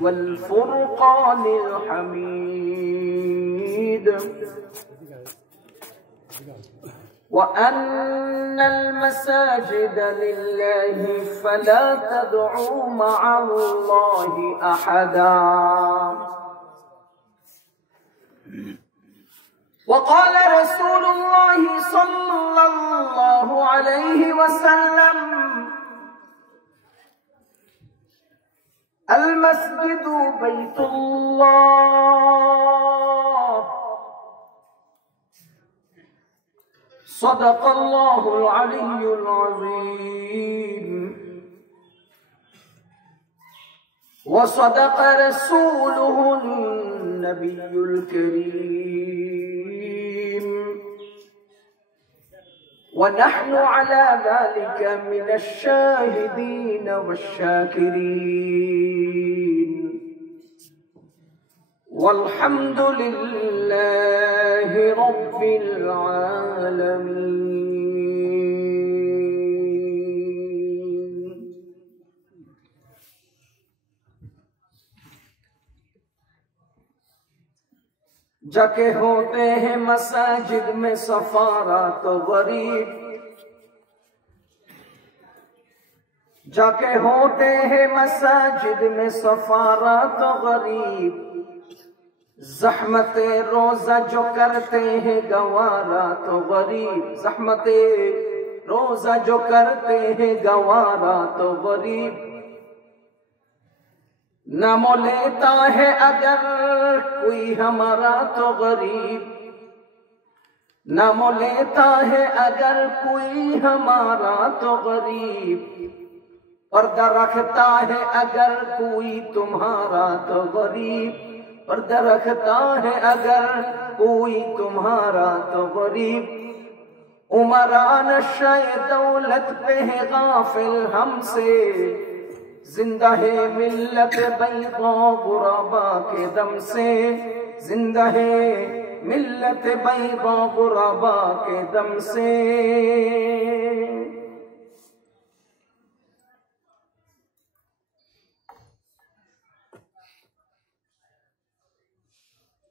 والفرقان الحميد وأن المساجد لله فلا تدعوا مع الله أحدا وقال رسول الله صلى الله عليه وسلم المسجد بيت الله صدق الله العلي العظيم وصدق رسوله النبي الكريم ونحن على ذلك من الشاهدين والشاكرين والحمد لله رب العالمين जाके होते हैं मसाजिद में सफारा तो गरीब जाके होते हैं मसाजिद में सफारा तो गरीब ज़हमते रोजा जो करते हैं गवारा तो गरीब ज़हमते रोजा जो करते हैं गवारा तो गरीब नाम लेता है अगर कोई हमारा तो गरीब नाम लेता है अगर कोई हमारा तो गरीब पर्दा रखता है अगर कोई तुम्हारा तो गरीब पर्दा रखता है अगर कोई तुम्हारा तो गरीब उमरान शाय दौलत पे है गाफिल हमसे जिंदा है मिल्लत बैदा गुराबा के दम से जिंदा है मिल्लत बैदा गुराबा के दम से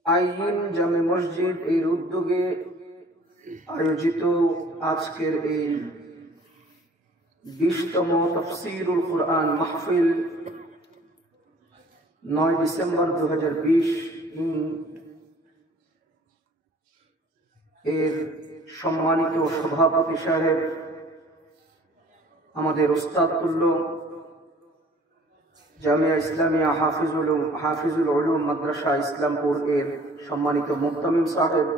আইন জামে মসজিদ এর উদ্যোগে আয়োজিত আজকের এই 20তম তাফসীরুল কুরআন মাহফিল 9 ডিসেম্বর 2020 এর সম্মানিত সভাপতি সাহেব আমাদের উস্তাদ তুল্য জামিয়া ইসলামিয়া হাফিজুল উলুম মাদ্রাসা ইসলামপুর এর সম্মানিত মুহতামিম সাহেব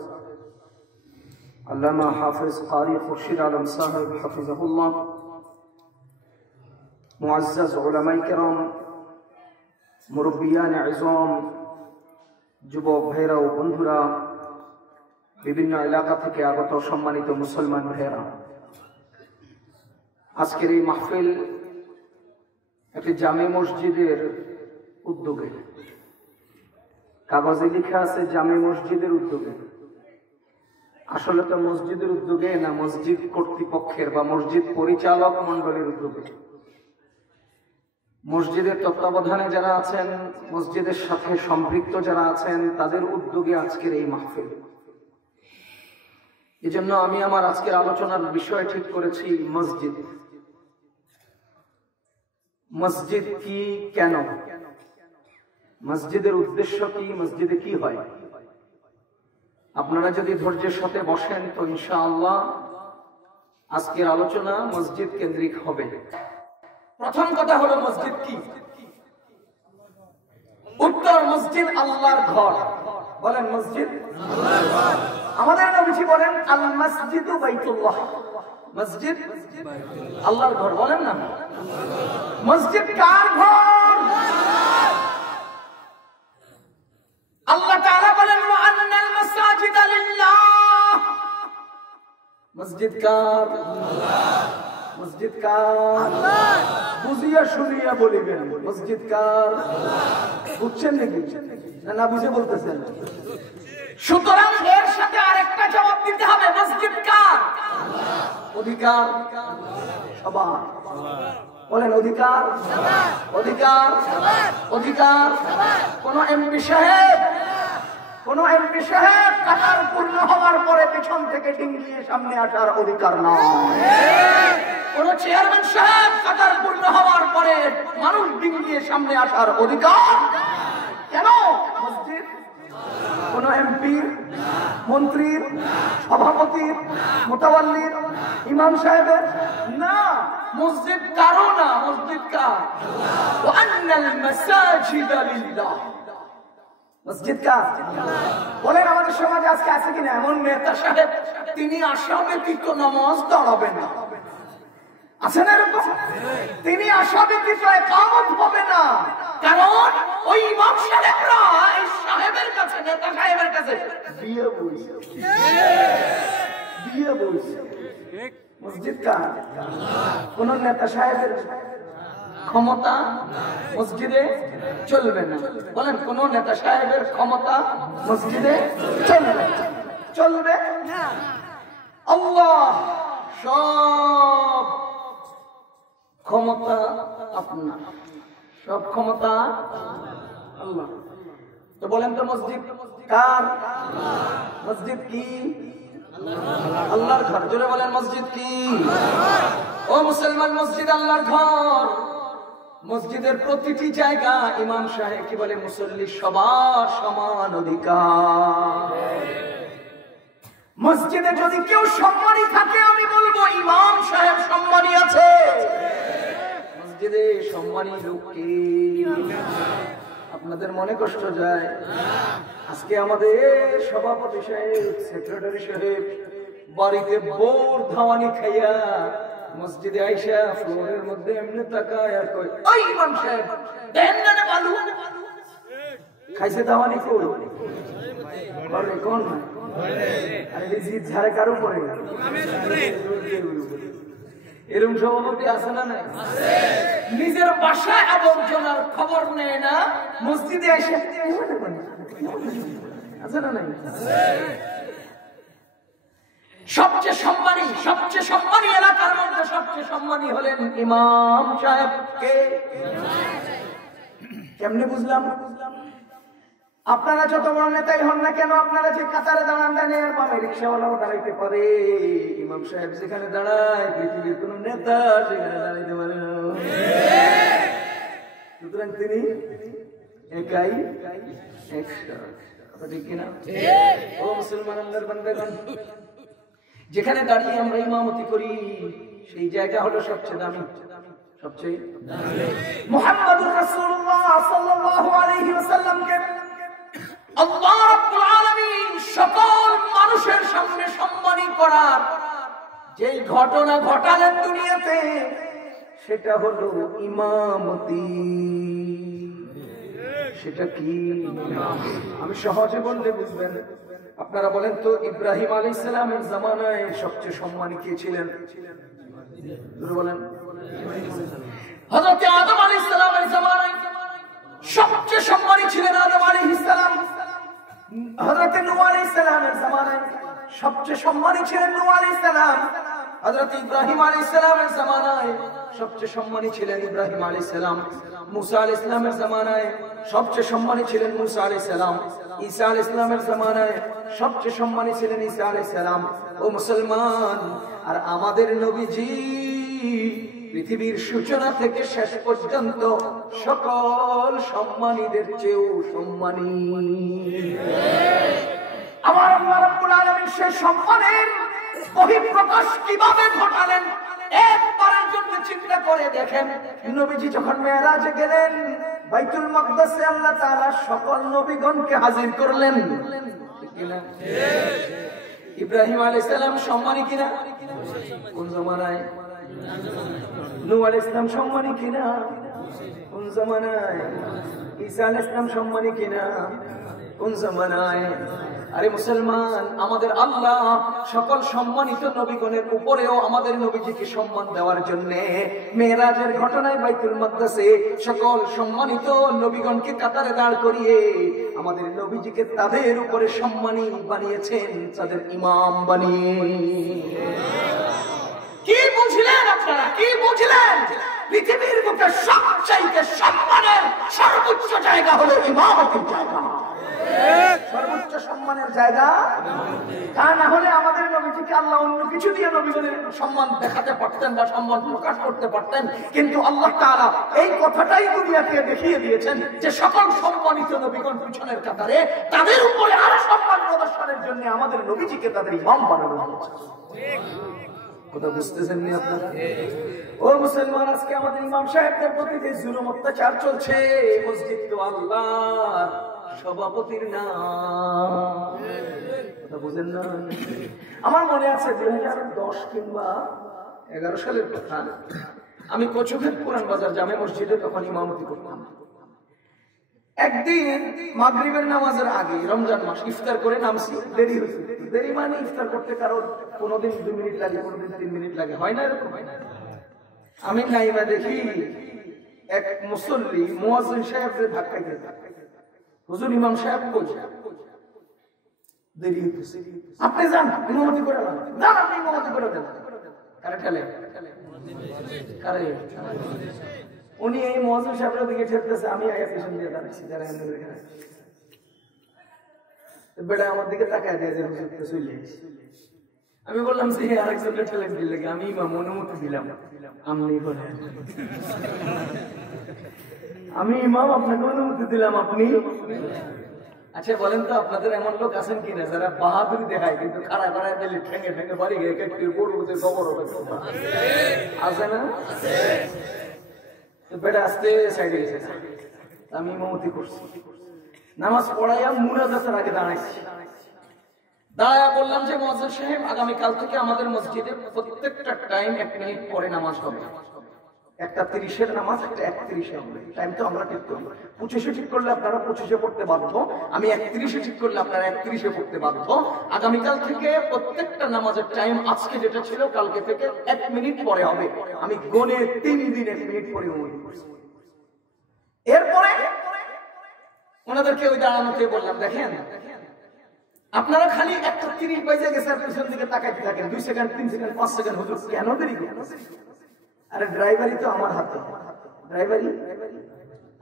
আল্লামা হাফিজ কারি খুরশিদ আলম সাহেব হাফিজাহুল্লাহ মুআজ্জাজ উলামায়ে কেরাম মুরব্বিয়ান ইজম যুবক ভাইরা ও বন্ধুরা বিভিন্ন এলাকা থেকে আগত সম্মানিত মুসলমান ভাইরা আজকের এই মাহফিল একটি জামে মসজিদের উদ্যোগে কাগজে লেখা আছে জামে মসজিদের উদ্যোগে আসলে তো মসজিদের উদ্যোগে না মসজিদ কর্তৃপক্ষের বা মসজিদ পরিচালক মণ্ডলীর উদ্যোগে মসজিদের তত্ত্বাবধানে যারা আছেন মসজিদের সাথে সম্পৃক্ত যারা আছেন তাদের উদ্যোগে আজকের এই মাহফিল এজন্য আমি আমার আজকের আলোচনার বিষয় ঠিক করেছি মসজিদ মসজিদ কি কেন মসজিদের উদ্দেশ্য কি মসজিদে কি হয় আপনারা যদি ধৈর্যের সাথে বসেন তো ইনশাআল্লাহ আজকের আলোচনা মসজিদ কেন্দ্রিক হবে প্রথম কথা হলো মসজিদ কি উত্তর মসজিদ আল্লাহর ঘর বলেন মসজিদ আল্লাহর ঘর আমাদের নবীজি বলেন আল মসজিদু বাইতুল্লাহ মসজিদ আল্লাহর ঘর বলেন না মসজিদ কার ঘর আল্লাহ তাআলা বলেন ওয়া আন্নাল মাসাজিদা লিল্লাহ মসজিদ কার আল্লাহ মসজিদ কার আল্লাহ বুঝিয়া শুনিয়া বলিবেন মসজিদ কার আল্লাহ বুঝছেন নাকি না বুঝে বলতেছেন সুতরাং এর সাথে আরেকটা জবাব দিতে হবে মসজিদ কার আল্লাহ অধিকার সবার বলেন অধিকার, অধিকার, অধিকার। কোন এমপি সাহেব কাতার পূর্ণ হওয়ার পরে পিছন থেকে ডিঙ্গিয়ে সামনে আসার অধিকার নয়। কোন চেয়ারম্যান সাহেব কাতার পূর্ণ হওয়ার পরে মানুষ ডিঙ্গিয়ে সামনে আসার অধিকার কেন? মসজিদ কোন এমপির, মন্ত্রীর, সভাপতির, মুতাওয়াল্লির, ইমাম সাহেবের না। মসজিদ কারো না, মসজিদ কার? ওয়ান্নাল মাসাজিদা লিল্লাহ। মসজিদ কার? বলেন আমাদের সমাজে আজকে আছে কিনা এমন নেতা সাহেব তিনি আসা ব্যতীত নামাজ দাঁড়াবেন না? আছে না এরকম? তিনি আসা ব্যতীত ইকামত হবে না, কারণ ওই ইমাম সাহেবরা এই সাহেবের কাছে, নেতা সাহেবের কাছে দিয়ে বসে। মসজিদ কার? কোন নেতা সাহেবের ক্ষমতা মসজিদে চলবে না। বলেন কোন নেতা সাহেবের ক্ষমতা মসজিদে চলবে না। আল্লাহ সব ক্ষমতা আপনার, সব ক্ষমতা আল্লাহ। তো বলেন তো মসজিদ কার? মসজিদ কি? আল্লাহর ঘর। জোরে বলেন মসজিদ কি? ও মুসলমান, মসজিদ আল্লাহর ঘর। মসজিদের প্রতিটি জায়গা ইমাম সাহেব কি বলে, মুসল্লি সবার সমান অধিকার। মসজিদে যদি কেউ সম্মানী থাকে আমি বলবো ইমাম সাহেব সম্মানী আছে। মসজিদে সম্মানী লোক কি? আপনাদের মনে কষ্ট যায়? আজকে আমাদের সভাপতি সাহেব, সেক্রেটারি সাহেব বাড়িতে বোর ধাওয়ানি খাইয়া মসজিদে আইসা ফ্লোরের মধ্যে এমনি তাকায় আর কই, ওই ইমাম সাহেব দেন না বালু খাইছে ধাওয়ানি কোন করে কোন? আরে রিজিক ঝাড়ে কারো পড়ে এরকম সভাপতি আছে না? নাই? নিজের বাসায় আবর্জনার খবর নেয় না, মসজিদে এসে আছে না? নাই? সবচেয়ে সম্মানী এলাকার মধ্যে সবচেয়ে সম্মানী হলেন ইমাম সাহেব। কে? কেমনে বুঝলাম? আপনারা যত বড় নেতাই হন না কেন, আপনারা যে কাতারে দাঁড়ান ডানের বামে রিক্সাওয়ালাও দাঁড়াইতে পারে, ইমাম সাহেব যেখানে দাঁড়ায় পৃথিবীর কোন নেতা সেখানে দাঁড়াইতে পারে না। সুতরাং তিনি একাই একশো। ঠিক কিনা? ও মুসলমান আল্লাহর বান্দাগণ, যেখানে দাঁড়িয়ে আমরা ইমামতি করি সেই জায়গা হলো সবচেয়ে দামি, সবচেয়ে মুহাম্মদুর রাসূলুল্লাহ সাল্লাল্লাহু আলাইহি ওয়াসাল্লামকে আল্লাহ রাব্বুল আলামিন সকল মানুষের সামনে সম্মানী করার যে ঘটনা ঘটালেন দুনিয়াতে সেটা হলো ইমামতি। সেটা কি? আমি সহজে বললে বুঝবেন। আপনারা বলেন তো ইব্রাহিম আলাইহিস সালামের জামানায় সবচেয়ে সম্মানী কে ছিলেন? বলেন। হযরত আদম আলাইহিস সালামের জামানায় সবচেয়ে সম্মানী ছিলেন আদম আলাইহিস সালাম। হযরত নূহ আলাইহিস সালামের জামানায় সবচেয়ে সম্মানী ছিলেন নূহ আলাইহিস সালাম। হযরত ইব্রাহিম আলাইহিস সালামের জামানায় সবচেয়ে সম্মানী ছিলেন ইব্রাহিম আলাইহিস সালাম। মুসা আলাইহিস সালামের জামানায় সবচেয়ে সম্মানী ছিলেন মুসা আলাইহিস সালাম। ঈসা আলাইহিস সালামের জামানায় সবচেয়ে সম্মানী ছিলেন ঈসা আলাইহিস সালাম। ও মুসলমান, আর আমাদের নবীজি পৃথিবীর সূচনা থেকে শেষ পর্যন্ত সকল সম্মানীদের চেয়েও সম্মানী। আমার আল্লাহ রাব্বুল আলামিন সেই সম্মানের বহিঃপ্রকাশ কিভাবে ঘটালেন একবারের জন্য চিন্তা করে দেখেন। নবীজি যখন মেরাজে গেলেন বাইতুল মাকদাসে আল্লাহ তাআলা সকল নবীগণকে হাজির করলেন। ঠিক কিনা? ইব্রাহিম আলাইহিস সালাম সম্মানী কিনা? কোন জামানায়? নূহ আলাইহিস সালাম সম্মানী কিনা? কোন জামানায়? ঈসা আলাইহিস সালাম সম্মানী কিনা? কোন জামানায়? আরে মুসলমান, আমাদের আল্লাহ সকল সম্মানিত নবীগণের উপরেও আমাদের নবীজিকে সম্মান দেওয়ার জন্য মেরাজের ঘটনায় বাইতুল মাকদাসে সকল সম্মানিত নবীগণকে কাতারে দাঁড় করিয়ে আমাদের নবীজিকে তাদের উপরে সম্মানী বানিয়েছেন, তাদের ইমাম বানিয়ে। কি বুঝলেন আপনারা? কি বুঝলেন? পৃথিবীর বুকে সবচাইতে সম্মানের সর্বোচ্চ জায়গা হলো ইমামতির জায়গা। সর্বোচ্চ সম্মানের জায়গা। তা না হলে আমাদের নবীজিকে আল্লাহ অন্য কিছু দিয়ে নবীগণের সম্মান দেখাতে পারতেন বা সম্মান প্রকাশ করতে পারতেন, কিন্তু আল্লাহ তাআলা এই কথাটাই দুনিয়াকে দেখিয়ে দিয়েছেন যে সকল সম্মানিত নবীগণ পিছনের কাতারে, তাদের উপরে আরো সম্মান প্রদর্শনের জন্য আমাদের নবীজিকে তাদের ইমাম বানানো হয়েছে। কথা বুঝতেছেন নি আপনারা? ও মুসলমান, আজকে আমাদের ইমাম সাহেবদের প্রতি যে জুলুম অত্যাচার চলছে, মসজিদ তো আল্লাহর, সভাপতির না। কথা বুঝেন না? আমার মনে আছে 2010 কিংবা 11 সালের কথা, আমি কচুভের পুরান বাজার জামে মসজিদে তখন ইমামতি করতাম। একদিন মাগরিবের নামাজের আগে, রমজান মাস, ইফতার করে নামছি, দেরি হয়েছে। দেরি মানে ইফতার করতে কারণ কোনোদিন 2 মিনিট লাগে, কোনোদিন 3 মিনিট লাগে, হয় না এরকম? আমি নাইমা দেখি এক মুসল্লি মুয়াজ্জিন সাহেবের ধাক্কাইতে, হুজুর ইমাম সাহেব কই? দেরি হইতেছে, আপনি যান ইমামতি করে দেন, যান আপনি ইমামতি করে দেন। কারে ঠেলে? কারে? উনি এই মুয়াজ্জিন সাহেবের দিকে ঠেলতেছে, আমি আগে পেছন দিয়ে দাঁড়াচ্ছি, যারা এমনি করে দাঁড়াচ্ছি। বেটা আমার দিকে তাকায় দিয়ে যে হুজুর তো চলে আসছে। আমি বললাম যে আরেকজনকে ঠেলে দিলে, আমি ইমাম অনুমতি দিলাম, আপনি বলেন। আমি ইমাম, আপনাকে অনুমতি দিলাম, আপনি। আচ্ছা বলেন তো, আপনাদের এমন লোক আছেন কিনা যারা বাহাদুরি দেখায় কিন্তু খাড়া খাড়ায় দিলে ঠেঙে ঠেঙে বাড়ি গিয়ে কেটে গরু খবর হবে? আছে না? বেটা আসতে সাইডে গেছে, আমি ইমামতি করছি। নামাজ পড়াইয়া মুনাজাতের আগে দাঁড়াইছি। দাঁড়ায়া বললাম যে মুয়াজ্জিন সাহেব, আগামীকাল থেকে আমাদের মসজিদে প্রত্যেকটা টাইম 1 মিনিট পরে নামাজ হবে। 1:30 নামাজ, 1:31 হবে। টাইম তো আমরা ঠিক করি। 25 ঠিক করলে আপনারা 25 পড়তে বাধ্য, আমি 31 ঠিক করলে আপনারা 31 পড়তে বাধ্য। আগামীকাল থেকে প্রত্যেকটা নামাজের টাইম আজকে যেটা ছিল কালকে থেকে 1 মিনিট পরে হবে। আমি গনে 3 দিন 1 মিনিট পরে অনুমতি করছি। এরপরে ওনাদেরকে ওই দাঁড়ানোতে বললাম, দেখেন আপনারা খালি 1:30 বাজে গেছে আর পিছন দিকে তাকাইতে থাকেন, 2 সেকেন্ড 3 সেকেন্ড 5 সেকেন্ড, হুজুর কেন দেরি করছেন? আরে ড্রাইভারি তো আমার হাতে, ড্রাইভারি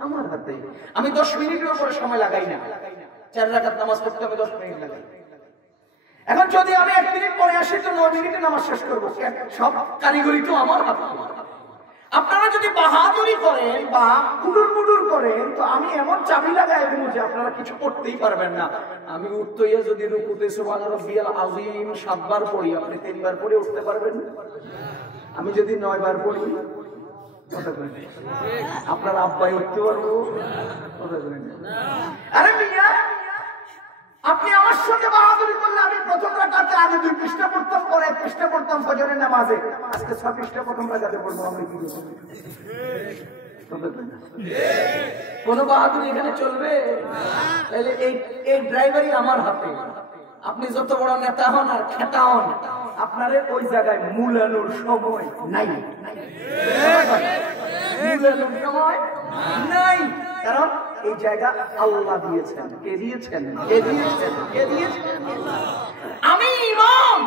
আমার হাতে। আমি 10 মিনিটের উপরে সময় লাগাই না। 4 রাকাত নামাজ পড়তে আমি 10 মিনিট লাগাই। এখন যদি আমি 1 মিনিট পরে আসি তো 9 মিনিটে নামাজ শেষ করবো। সব কারিগরি তো আমার হাতে। আপনারা যদি বাহাদুরি করেন বা কুডুর মুডুর করেন তো আমি এমন চাবি লাগাই দেব যে আপনারা কিছু করতেই পারবেন না। আমি উঠতেই যদি রুকুতে সুবহান রাব্বিয়াল আযীম 7 বার পড়ি, আপনি 3 বার পড়ে উঠতে পারবেন? আমি যদি 9 বার পড়ি, আপনার আব্বাই উঠতে পারবো? আরে মিয়া, আপনি আমার সঙ্গে বাহাদুরি করলে আমি প্রথম রাকাতে আগে 2 পৃষ্ঠা পড়তাম, পরে 1 পৃষ্ঠা পড়তাম ফজরের নামাজে। আজকে 6 পৃষ্ঠা প্রথম রাকাতে পড়বো, আমি কি করব? কোন বাহাদুরি এখানে চলবে? তাহলে এই ড্রাইভারই আমার হাতে। আপনি যত বড় নেতা হন আর খেতা হন, আপনার ওই জায়গায় মূলানোর সময় নাই। মূলানোর সময় নাই, কারণ এই জায়গা আল্লাহ দিয়েছেন। কে দিয়েছেন? কে দিয়েছেন? কে দিয়েছেন? আমি ইমাম।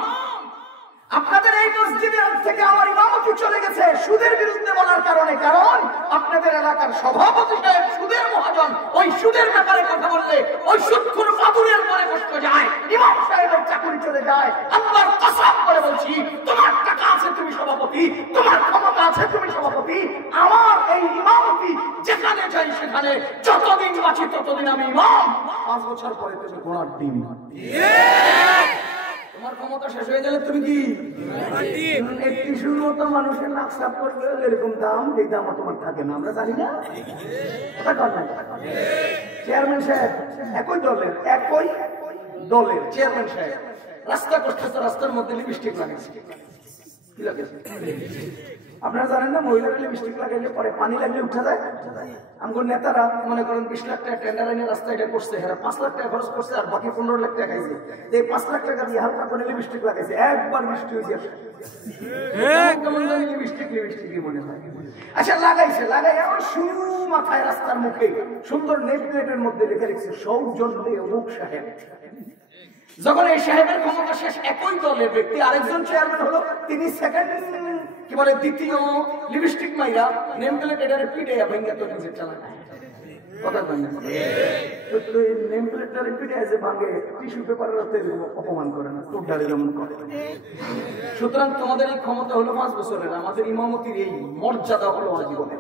আপনাদের এই মসজিদের থেকে আমার ইমামতি চলে গেছে সুদের বিরুদ্ধে বলার কারণে, কারণ আপনাদের এলাকার সভাপতি সাহেব সুদের মহাজন। ওই সুদের ব্যাপারে কথা বললে ওই সুদখোর মাদুরের মনে কষ্ট যায়, ইমাম সাহেবের চাকরি চলে যায়। আল্লাহর কসম করে বলছি, তোমার টাকা আছে তুমি সভাপতি, তোমার ক্ষমতা আছে তুমি সভাপতি। আমার এই ইমামতি যেখানে যাই সেখানে যতদিন বাঁচি ততদিন আমি ইমাম। 5 বছর পরে তুমি ঘোড়ার ডিম। তোমার ক্ষমতা শেষ হয়ে গেলে তুমি কি একটি শুরুত মানুষের নাক সাফ করবে এরকম দাম, এই দাম তোমার থাকে না, আমরা জানি না। চেয়ারম্যান সাহেব একই দলের চেয়ারম্যান সাহেব রাস্তা করতেছে, রাস্তার মধ্যে লিপস্টিক লাগাইছে। কি লাগাইছে আপনারা জানেন না? মহিলারা লিপস্টিক লাগাইলে পরে পানি লাগলে উঠা যায়। আমগো নেতারা মনে করেন 20 লাখ টাকা টেন্ডার এনে রাস্তা এটা করছে, এরা 5 লাখ টাকা খরচ করছে আর বাকি 15 লাখ টাকা খাইছে। এই 5 লাখ টাকা দিয়ে হালকা করে লিপস্টিক লাগাইছে, একবার বৃষ্টি হয়েছে কেমন জানি লিপস্টিকই মনে হয়। আচ্ছা লাগাইছে, লাগাই আমার শুরু মাথায় রাস্তার মুখে সুন্দর নেট প্লেটের মধ্যে লিখে রেখেছে সৌজন্যে অমুক সাহেব। যখন এই সাহেবের ক্ষমতা শেষ, একই দলের ব্যক্তি আরেকজন চেয়ারম্যান হলো, তিনি সেকেন্ড কি বলে দ্বিতীয় লিপস্টিক মাইরা নেম প্লেট এটারে পিটে ভাঙ্গা তো নিজে চালায় কথা কই না তো নেম প্লেটটারে পিটে এসে ভাঙে টিস্যু পেপারের রাতে অপমান করে না খুব ডালে যেমন করে। সুতরাং তোমাদের এই ক্ষমতা হলো 5 বছরের, আমাদের ইমামতির এই মর্যাদা হলো আজীবনে।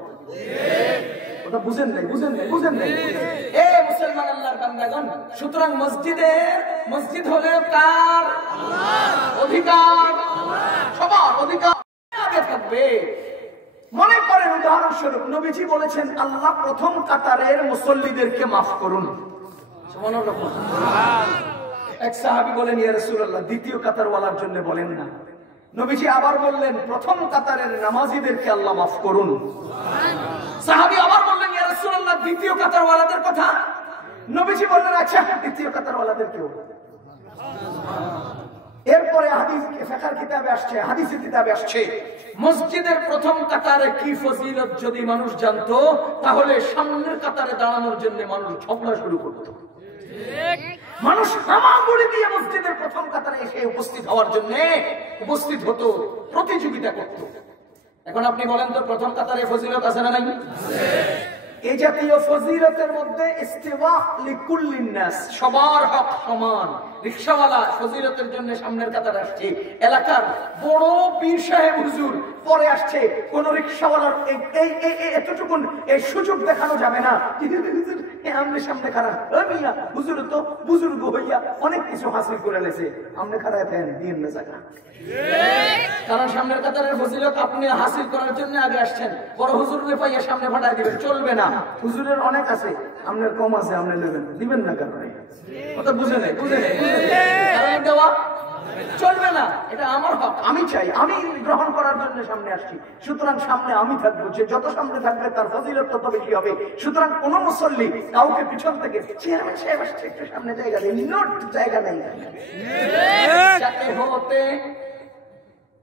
ওটা বুঝেন নাই এ মুসলমান আল্লাহর বান্দাগণ। সুতরাং মসজিদ হলো কার অধিকার? সবার অধিকার আগে থাকবে। মনে করেন উদাহরণস্বরূপ নবীজি বলেছেন আল্লাহ প্রথম কাতারের মুসল্লিদেরকে মাফ করুন। সুবহানাল্লাহ। এক সাহাবী বলেন ইয়া রাসূলুল্লাহ দ্বিতীয় কাতারওয়ালার জন্য বলেন না। নবীজি আবার বললেন প্রথম কাতারের নামাজীদেরকে আল্লাহ মাফ করুন। সাহাবী আবার বললেন ইয়া রাসূলুল্লাহ দ্বিতীয় কাতারওয়ালাদের কথা। নবীজি বললেন আচ্ছা দ্বিতীয় কাতারওয়ালাদেরকেও। এরপরে হাদিসের কিতাবে আসছে মসজিদের প্রথম কাতারে কি ফজিলত যদি মানুষ জানতো তাহলে সামনের কাতারে দাঁড়ানোর জন্য মানুষ ঝগড়া শুরু করত। মানুষ হামাগুড়ি দিয়ে মসজিদের প্রথম কাতারে এসে উপস্থিত হওয়ার জন্য উপস্থিত হতো, প্রতিযোগিতা করত। এখন আপনি বলেন তো প্রথম কাতারে ফজিলত আছে না নাই? এই জাতীয় ফজিলতের মধ্যে ইস্তিওয়া লিকুল্লিন নাস, সবার হক সমান। রিকশাওয়ালা ফজিলতের জন্য সামনের কাতারে আসছে, এলাকার বড় পীর সাহেব হুজুর পরে আসছে। কোন রিকশাওয়ালার এতটুকু এই সুযোগ দেখানো যাবে না আমনে সামনে খারাপ হুজুর তো বুজুর্গ হইয়া অনেক কিছু হাসিল করে লেছে, আমনে খারাপ দিন না জায়গা। কারণ সামনের কাতারের ফজিলত আপনি হাসিল করার জন্য আগে আসছেন, বড় হুজুরের পাইয়া সামনে ফাটাই দিবেন, চলবে না। হুজুরের অনেক আছে, আপনার কম আছে, আপনি দিবেন না। কারণ কথা বুঝে নেই কারণ দেওয়া চলবে না, এটা আমার হক, আমি চাই, আমি গ্রহণ করার জন্য সামনে আসছি। সুতরাং সামনে আমি থাকবো, যে যত সামনে থাকবে তার ফজিলত তত বেশি হবে। সুতরাং কোন মুসল্লি কাউকে পিছন থেকে চেয়ারম্যান সাহেব আসছে একটু সামনে জায়গা নেই, নোট জায়গা নেই, যাতে হতে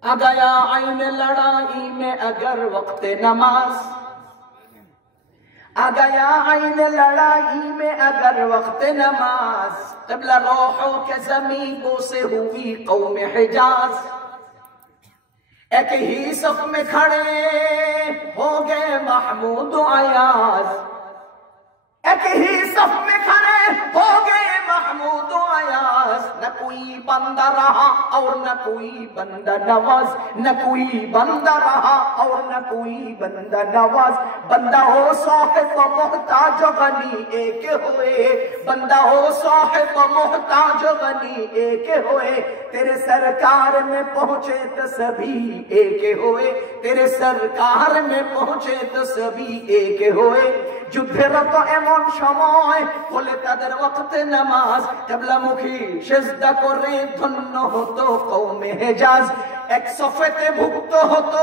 আগায়া আইনে লড়াই মে अगर वक्त नमाज आ गया आइन लड़ाई में अगर वक्त नमाज क़िबला रोहों के ज़मीनों से हुई कौम हिजाज एक ही सफ में खड़े हो गए महमूद अयाज एक ही सफ में खड़े हो गए महमूद अयाज न कोई बंदा रहा और न कोई बंदा नवाज न कोई बंदा रहा और न कोई बंदा नवाज बंदा हो साहिब मोहताज गनी एक हुए बंदा हो साहिब मोहताज गनी एक हुए तेरे सरकार में पहुंचे तो सभी एक हुए तेरे सरकार में पहुंचे तो सभी एक हुए যুদ্ধেরত এমন সময় বলে তাদের ওয়াক্তে নামাজ কিবলামুখী সিজদা করে ধন্য হতো কওমে হিজাজ এক সফেতে ভুক্ত হতো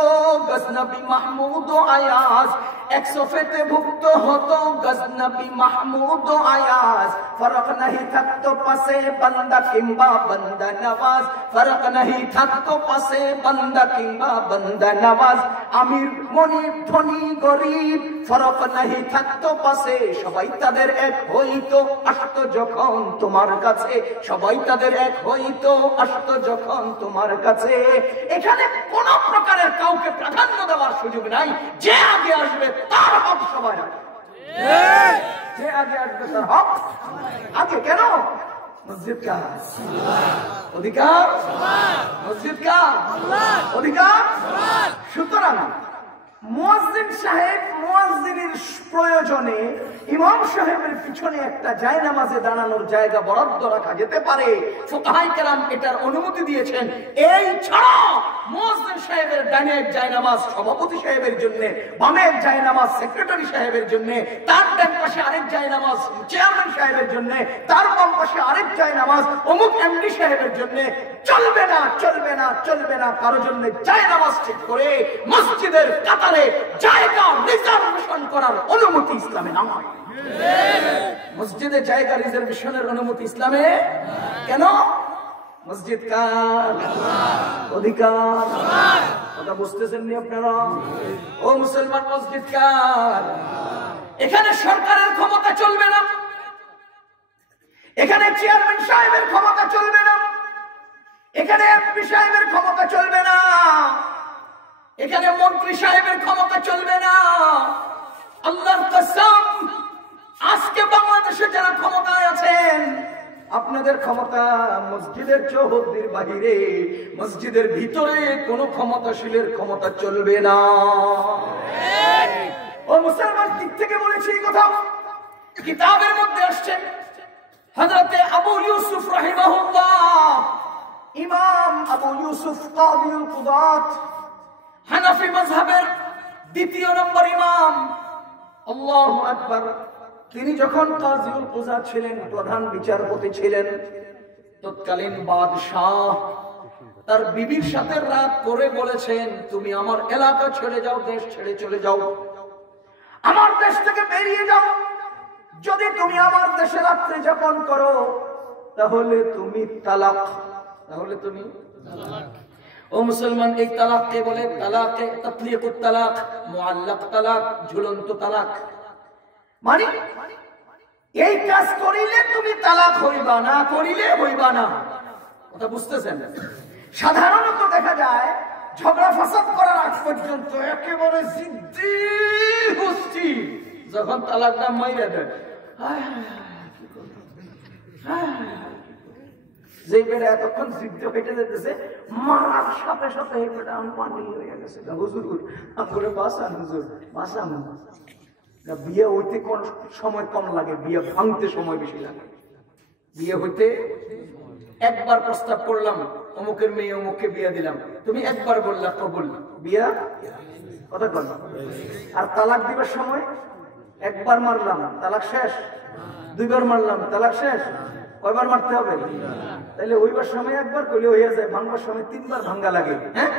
গজনবী মাহমুদ আয়াজ এক সফেতে ভুক্ত হতো গজনবী মাহমুদ আয়াজ ফরক नहीं থাকতো পাশে বান্দা কিংবা বান্দা নওয়াজ ফরক नहीं থাকতো পাশে বান্দা কিংবা বান্দা নওয়াজ আমির মনিব ধনী গরিব ফরক नहीं থাকতো পাশে সবাই তাদের এক হইতো আসতো যখন তোমার কাছে সবাই তাদের এক হইতো আসতো যখন তোমার কাছে এখানে কোন প্রকারের কাউকে প্রাধান্য দেওয়ার সুযোগ নাই যে আগে আসবে তার হক সবার যে আগে আসবে তার হক আগে কেন মসজিদ কা অধিকার মসজিদ কা অধিকার সুতরাং মুয়াজ্জিন সাহেব মুয়াজ্জিনের প্রয়োজনে ইমাম সাহেবের পিছনে একটা জায়নামাজে দাঁড়ানোর জায়গা বরাদ্দ রাখা যেতে পারে ফুকাহায়ে কেরাম এটার অনুমতি দিয়েছেন এই ছাড়া মুয়াজ্জিন সাহেবের ডানে এক জায়নামাজ সভাপতি সাহেবের জন্য বামে এক জায়নামাজ সেক্রেটারি সাহেবের জন্য তার ডান পাশে আরেক জায়নামাজ চেয়ারম্যান সাহেবের জন্য তার বাম পাশে আরেক জায়নামাজ অমুক এমডি সাহেবের জন্য চলবে না চলবে না চলবে না কারোর জন্য জায়নামাজ ঠিক করে মসজিদের কাতারে জায়গা রিজার্ভেশন করার অনুমতি ইসলামে নাই মসজিদে জায়গা রিজার্ভেশনের অনুমতি ইসলামে কেন মসজিদ কার অধিকার কথা বুঝতেছেন নি আপনারা ও মুসলমান মসজিদ কার এখানে সরকারের ক্ষমতা চলবে না এখানে চেয়ারম্যান সাহেবের ক্ষমতা চলবে না এখানে এমপি সাহেবের ক্ষমতা চলবে না এখানে মন্ত্রী সাহেবের ক্ষমতা চলবে না। আল্লাহর কসম, আজকে বাংলাদেশে যারা ক্ষমতায় আছেন, আপনাদের ক্ষমতা মসজিদের চৌহদ্দির বাহিরে, মসজিদের ভিতরে কোন ক্ষমতাশীলের ক্ষমতা চলবে না। ও মুসলমান, দিক থেকে বলেছি এই কথা। কিতাবের মধ্যে আসছে হযরতে আবু ইউসুফ রাহিমাহুল্লাহ, ইমাম আবু ইউসুফ কাদিউল কুদাত, হানাফি মাযহাবের দ্বিতীয় নম্বর ইমাম, আল্লাহু আকবার। তিনি যখন কাজিউল কুদাত ছিলেন, প্রধান বিচারপতি ছিলেন, তৎকালীন বাদশাহ তার বিবির সাথে রাত করে বলেছেন, তুমি আমার এলাকা ছেড়ে যাও, দেশ ছেড়ে চলে যাও, আমার দেশ থেকে বেরিয়ে যাও। যদি তুমি আমার দেশে রাত্রি যাপন করো তাহলে তুমি তালাক, তাহলে তুমি তালাক। ও মুসলমান, এই তালাককে বলে তালাকে তাতলিকুত তালাক, মুআল্লাক তালাক, ঝুলন্ত তালাক। মানে এই কাজ করিলে তুমি তালাক হইবা, না করিলে হইবা না। কথা বুঝতেছেন? সাধারণত দেখা যায় ঝগড়া ফাসাদ করার আগ পর্যন্ত একেবারে জিদ্দি হুস্তি, যখন তালাকটা মাইরা দেয়, যে বেড়া এতক্ষণ জিদ্দি হেঁটে যেতেছে, মারার সাথে সাথে এই বেড়া পানি হয়ে গেছে। হুজুর করে বাঁচান, হুজুর বাঁচান। বিয়ে হইতে কোন সময় কম লাগে, বিয়ে ভাঙতে সময় বেশি লাগে। বিয়ে হইতে একবার প্রস্তাব করলাম, অমুকের মেয়ে অমুককে বিয়ে দিলাম, তুমি একবার বললা কবুল, বিয়া কথা বল। আর তালাক দিবার সময় একবার মারলাম, তালাক শেষ। দুইবার মারলাম, তালাক শেষ। কয়বার মারতে হবে? তাহলে ওইবার সময় একবার করলে হয়ে যায়, ভাঙবার সময় 3 বার ভাঙ্গা লাগে। হ্যাঁ,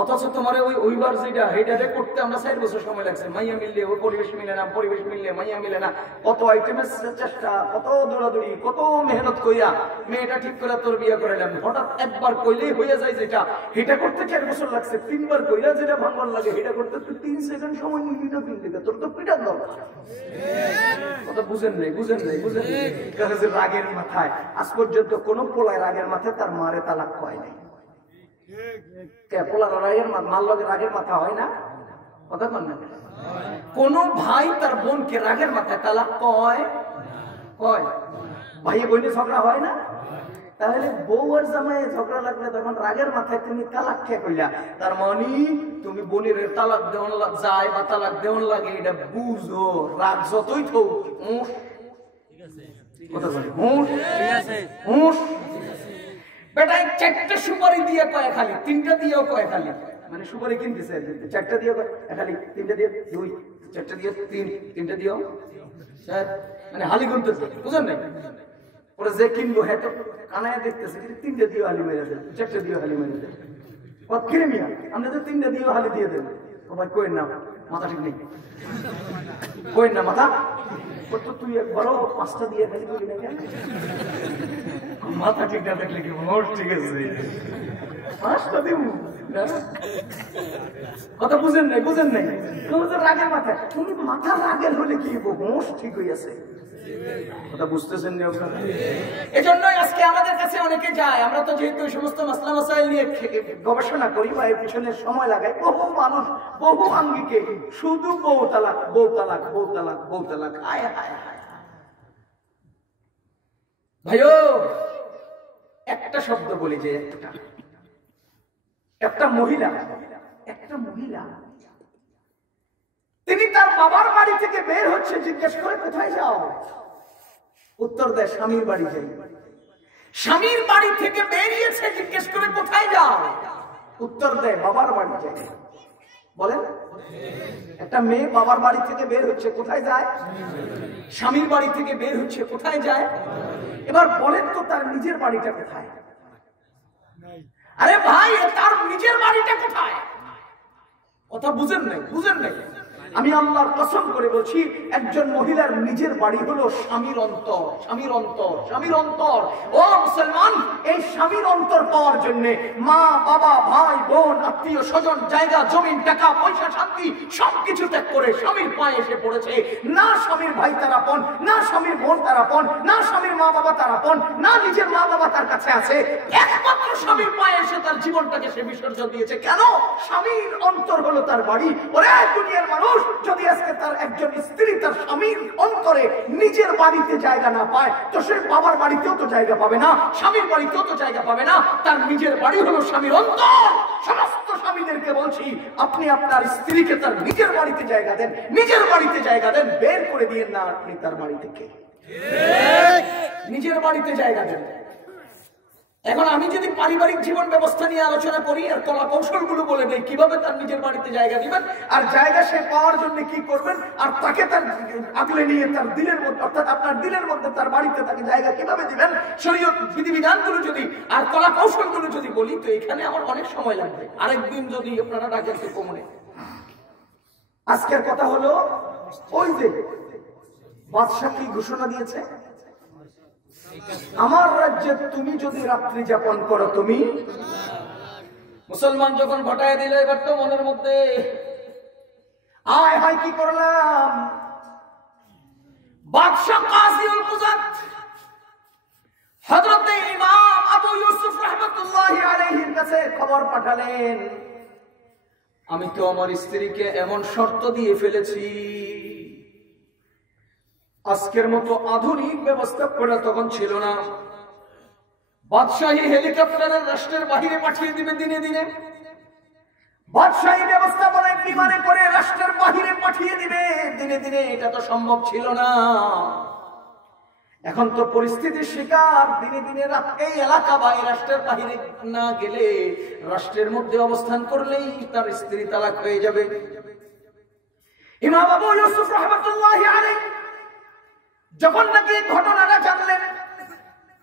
অথচ তোমার ওইবার যেটা হেটাতে করতে আমরা 4 বছর সময় লাগছে। মাইয়া মিললে ওই পরিবেশ মিলে না, পরিবেশ মিললে মাইয়া মিলে না, কত আইটেমের চেষ্টা, কত দৌড়াদৌড়ি, কত মেহনত কইয়া মেয়েটা ঠিক করে তোর বিয়ে করাইলাম। হঠাৎ একবার কইলেই হয়ে যায় যেটা, হেটা করতে 4 বছর লাগছে। 3 বার কইলা যেটা ভাঙবার লাগে, হেটা করতে তুই 3 সেকেন্ড সময় নিবি না, কিনতে তোর তো পিটার দরকার। কথা বুঝেন নাই, বুঝেন নাই, বুঝেন নাই। কারণ রাগের মাথায় আজ পর্যন্ত কোন পোলায় রাগের মাথায় তার মারে তালাক হয় নাই। রাগের মাথা হয় না, কথা বল না। কোন ভাই তার বোনকে রাগের মাথায় তালাক কয়? ভাই বোনে ঝগড়া হয় না? তাহলে বউ আর জামাই ঝগড়া লাগলে তখন রাগের মাথায় তুমি তালাক কে কইলা? তার মানে তুমি বোনের তালাক দেওয়ান যায় বা তালাক দেওয়ান লাগে, এটা বুঝো। রাগ যতই থাক, বেটা 4টা সুপারি দিয়ে কয় খালি, 3টা দিয়েও কয় খালি। মানে সুপারি কিনতেছে 4টা দিয়ে খালি, 3টা দিয়ে 2, 4টা দিয়ে 3, 3টা দিয়েও 4, মানে হালি গুনতেছে, বুঝেন নাই? ওরা যে কিনবো হ্যাঁ তো কানায় দেখতেছে, 3টা দিয়ে হালি মেরে দেন, 4টা দিয়ে হালি মেরে দেন। কিনে মিয়া আপনি তো 3টা দিয়ে হালি দিয়ে দেন। ও ভাই কইন না, মাথা ঠিক নেই, কইন না মাথা। তুই একবারও 5টা দিয়ে খালি করি না কেন? মাথা ঠিক না থাকলে কি ঠিক আছে, 5টা দিব। কথা বুঝেন নাই, বুঝেন নাই। রাগের মাথা, তুমি মাথা রাগের হলে কি মোষ ঠিক হইয়াছে। কথা বুঝতেছেন না আপনারা? এজন্যই আজকে আমাদের কাছে অনেকে যায়, আমরা তো যেহেতু এই সমস্ত মাসলা মাসাইল নিয়ে গবেষণা করি বা এর পিছনে সময় লাগাই, বহু মানুষ বহু আঙ্গিকে শুধু বউ তালাক, বউ তালাক, বউ তালাক, বউ তালাক। আয় হায় হায় ভাইও, একটা শব্দ বলি যে একটা মহিলা তিনি তার বাবার বাড়ি থেকে বের হচ্ছে, জিজ্ঞেস করে কোথায় যাও? উত্তর দেয় স্বামীর বাড়ি যাই। স্বামীর বাড়ি থেকে বেরিয়েছে, জিজ্ঞেস করে কোথায় যাও? উত্তর দেয় বাবার বাড়ি যাই। বলেন, একটা মেয়ে বাবার বাড়ি থেকে বের হচ্ছে, কোথায় যায়? স্বামীর বাড়ি থেকে বের হচ্ছে, কোথায় যায়? এবার বলেন তো তার নিজের বাড়িটা কোথায়? আরে ভাই, তার নিজের বাড়িটা কোথায়? কথা বুঝেন নাই, বুঝেন নাই। আমি আল্লাহর কসম করে বলছি, একজন মহিলার নিজের বাড়ি হলো স্বামীর অন্তর। স্বামীর অন্তর, স্বামীর অন্তর। ও মুসলমান, এই স্বামীর অন্তর পাওয়ার জন্য মা, বাবা, ভাই, বোন, আত্মীয় স্বজন, জায়গা জমিন, টাকা পয়সা, শান্তি সবকিছু ত্যাগ করে স্বামীর পায়ে এসে পড়েছে। না স্বামীর ভাই তার আপন, না স্বামীর বোন তার আপন, না স্বামীর মা বাবা তার আপন, না নিজের মা বাবা তার কাছে আছে, একমাত্র স্বামীর পায়ে এসে তার জীবনটাকে সে বিসর্জন দিয়েছে। কেন? স্বামীর অন্তর হলো তার বাড়ি। ওরে দুনিয়ার মানুষ, যদি আজকে তার একজন স্ত্রী তার স্বামীর অন্তরে নিজের বাড়িতে জায়গা না পায়, তো সে বাবার বাড়িতেও তো জায়গা পাবে না, স্বামীর বাড়িতেও তো জায়গা পাবে না। তার নিজের বাড়ি হলো স্বামীর অন্তর। সমস্ত স্বামীদেরকে বলছি, আপনি আপনার স্ত্রীকে তার নিজের বাড়িতে জায়গা দেন, নিজের বাড়িতে জায়গা দেন, বের করে দিয়েন না আপনি তার বাড়ি থেকে। নিজের বাড়িতে জায়গা দেন। এখন আমি যদি পারিবারিক জীবন ব্যবস্থা নিয়ে আলোচনা করি আর কলা কৌশলগুলো বলে দেই কিভাবে তার নিজের বাড়িতে জায়গা দিবেন, আর জায়গা সে পাওয়ার জন্য কি করবেন, আর তাকে তার আগলে নিয়ে তার দিলের মধ্যে, অর্থাৎ আপনার দিলের মধ্যে তার বাড়িতে তাকে জায়গা কিভাবে দিবেন, শরীয়ত বিধিবিধানগুলো যদি আর কলা কৌশলগুলো যদি বলি, তো এখানে আমার অনেক সময় লাগবে। আরেকদিন যদি আপনারা ডাকেন তো কমনে। আজকের কথা হলো, ওই যে বাদশা কি ঘোষণা দিয়েছে, আমার রাজ্যে তুমি যদি রাত্রি যাপন করো তুমি। মুসলমান যখন ঘটায় দিল, এবার তো মনের মধ্যে আয় হায় কি করলাম। বাদশা কাজীউল কুযাত হযরত ইমাম আবু ইউসুফ রাহমাতুল্লাহি আলাইহির কাছে খবর পাঠালেন, আমি তো আমার স্ত্রীকে এমন শর্ত দিয়ে ফেলেছি, আজকের মতো আধুনিক ব্যবস্থাপনা তখন ছিল না। বাদশাহী হেলিকপ্টারের রাষ্ট্রের বাহিরে পাঠিয়ে দিবে দিনে দিনে, বাদশাহী ব্যবস্থাপনায় বিমানে করে রাষ্ট্রের বাহিরে পাঠিয়ে দিবে দিনে দিনে, এটা তো সম্ভব ছিল না। এখন তো পরিস্থিতির শিকার, দিনে দিনে এই এলাকা বা এই রাষ্ট্রের বাহিরে না গেলে, রাষ্ট্রের মধ্যে অবস্থান করলেই তার স্ত্রী তালাক হয়ে যাবে। ইমাম আবু ইউসুফ রাহমাতুল্লাহি আলাইহি যখন নাকি ঘটনাটা জানলেন,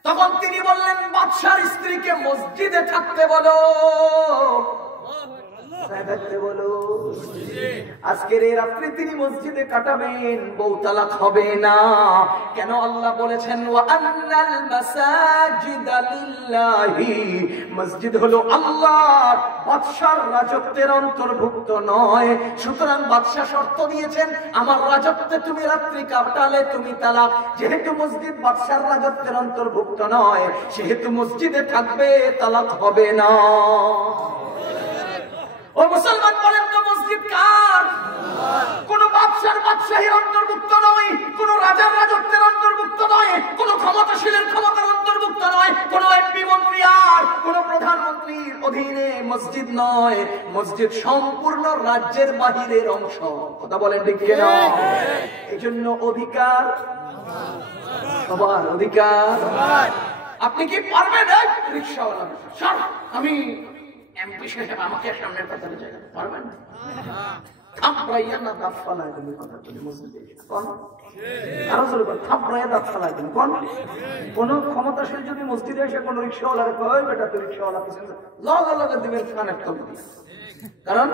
তখন তিনি বললেন, বাদশার স্ত্রীকে মসজিদে থাকতে বলো, থাকতে বলো। আজকের এই রাত্রি তিনি মসজিদে কাটাবেন, বউ তালাক হবে না। কেন? আল্লাহ বলেছেন, ওয়া আন্নাল মাসাজিদা লিল্লাহি, মসজিদ হলো আল্লাহর, বাদশার রাজত্বের অন্তর্ভুক্ত নয়। সুতরাং বাদশা শর্ত দিয়েছেন, আমার রাজত্বে তুমি রাত্রি কাটালে তুমি তালাক। যেহেতু মসজিদ বাদশার রাজত্বের অন্তর্ভুক্ত নয়, সেহেতু মসজিদে থাকবে, তালাক হবে না। ও মুসলমান, বলেন তো মসজিদ কার? কোন বাদশার বাদশাহীর অন্তর্ভুক্ত নয়, কোন রাজার রাজত্বের অন্তর্ভুক্ত নয়, কোন ক্ষমতাশীলের ক্ষমতার অন্তর্ভুক্ত নয়, কোন এমপি মন্ত্রী আর কোন প্রধানমন্ত্রীর অধীনে মসজিদ নয়। মসজিদ সম্পূর্ণ রাজ্যের বাহিরের অংশ। কথা বলেন ঠিক কিনা? এই জন্য অধিকার সবার, অধিকার। আপনি কি পারবেন? রিক্সাওয়ালা সর, আমি এমপি সাহেব, আমাকে সামনের কাতারে জায়গা পারবেন না? থাপড়াইয়া না দাঁত ফালায় তুমি কথা বলে মসজিদে কোন আরো জোরে বল, থাপড়াইয়া দাঁত ফালায় তুমি কোন? কোন ক্ষমতাশীল যদি মসজিদে এসে কোন রিক্সাওয়ালারে কয়, বেটা তুই রিক্সাওয়ালা পিছনে লগে লগে দিবেন কানের তলে দিয়ে। কারণ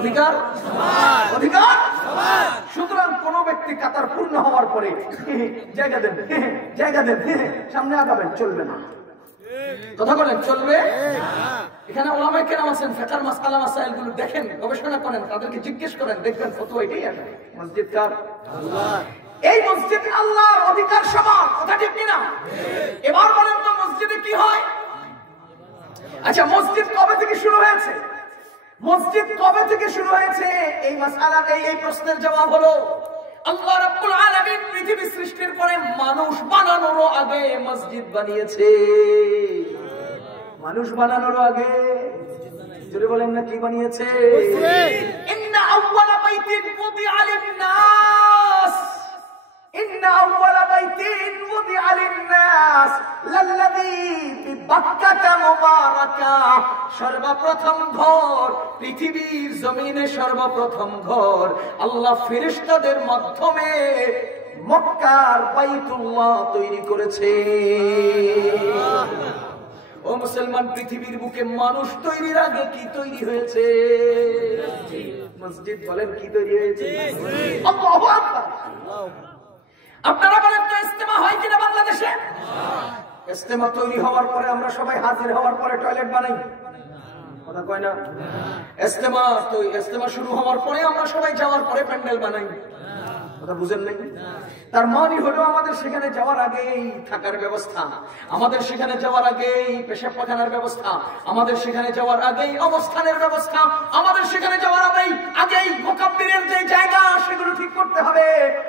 অধিকার, অধিকার। সুতরাং কোন ব্যক্তি কাতার পূর্ণ হওয়ার পরে জায়গা দেন, জায়গা দেন, সামনে আগাবেন, চলবে না। কথা বলেন, চলবে? এখানে ওলামায়ে কেরাম আছেন, ফিকহের মাসআলা মাসাইল গুলো দেখেন, গবেষণা করেন, তাদেরকে জিজ্ঞেস করেন, দেখবেন ফতোয়া এটাই আসবে। মসজিদ কার? আল্লাহর। এই মসজিদ আল্লাহর, অধিকার সবার। কথা ঠিক কিনা? এবার বলেন তো মসজিদে কি হয়? আচ্ছা, মসজিদ কবে থেকে শুরু হয়েছে? মসজিদ কবে থেকে শুরু হয়েছে? এই মাসআলার এই প্রশ্নের জবাব হলো, আল্লাহ রাব্বুল আলামিন পৃথিবী সৃষ্টির পরে মানুষ বানানোর আগে মসজিদ বানিয়েছে। মানুষ বানানোর আগে জোরে বলেন না, কি বানিয়েছে? ইন্না আউওয়ালা বাইতিন ওয়াদিআ লিন-নাস, ইন্না আউওয়ালা বাইতিন ওয়াদিআ লিন-নাস লাল্লাযী বিবাক্কাতা মুবারাকা, সর্বপ্রথম ঘর, পৃথিবীর জমিনে সর্বপ্রথম ঘর আল্লাহ ফেরেশতাদের মাধ্যমে মক্কার বাইতুল্লাহ তৈরি করেছে। ও ও মুসলমান, পৃথিবীর বুকে মানুষ তৈরির আগে কি তৈরি হয়েছে? মসজিদ। বলেন কি তৈরি হয়েছে? আল্লাহু আকবার। আপনারা বলেন তো ইজতেমা হয় কিনা বাংলাদেশে? ইজতেমা তৈরি হওয়ার পরে আমরা সবাই হাজির হওয়ার পরে টয়লেট বানাই, কথা কয় না? ইজতেমা শুরু হওয়ার পরে আমরা সবাই যাওয়ার পরে প্যান্ডেল বানাই, কথা বুঝেন নাই? তার মানে হলো আমাদের সেখানে যাওয়ার আগেই থাকার ব্যবস্থা, আমাদের সেখানে যাওয়ার আগেই পেশাব পায়খানার ব্যবস্থা, আমাদের সেখানে যাওয়ার আগেই অবস্থানের ব্যবস্থা, আমাদের সেখানে যাওয়ার আগেই মুকাব্বিরের যে জায়গা সেগুলো ঠিক করতে হবে,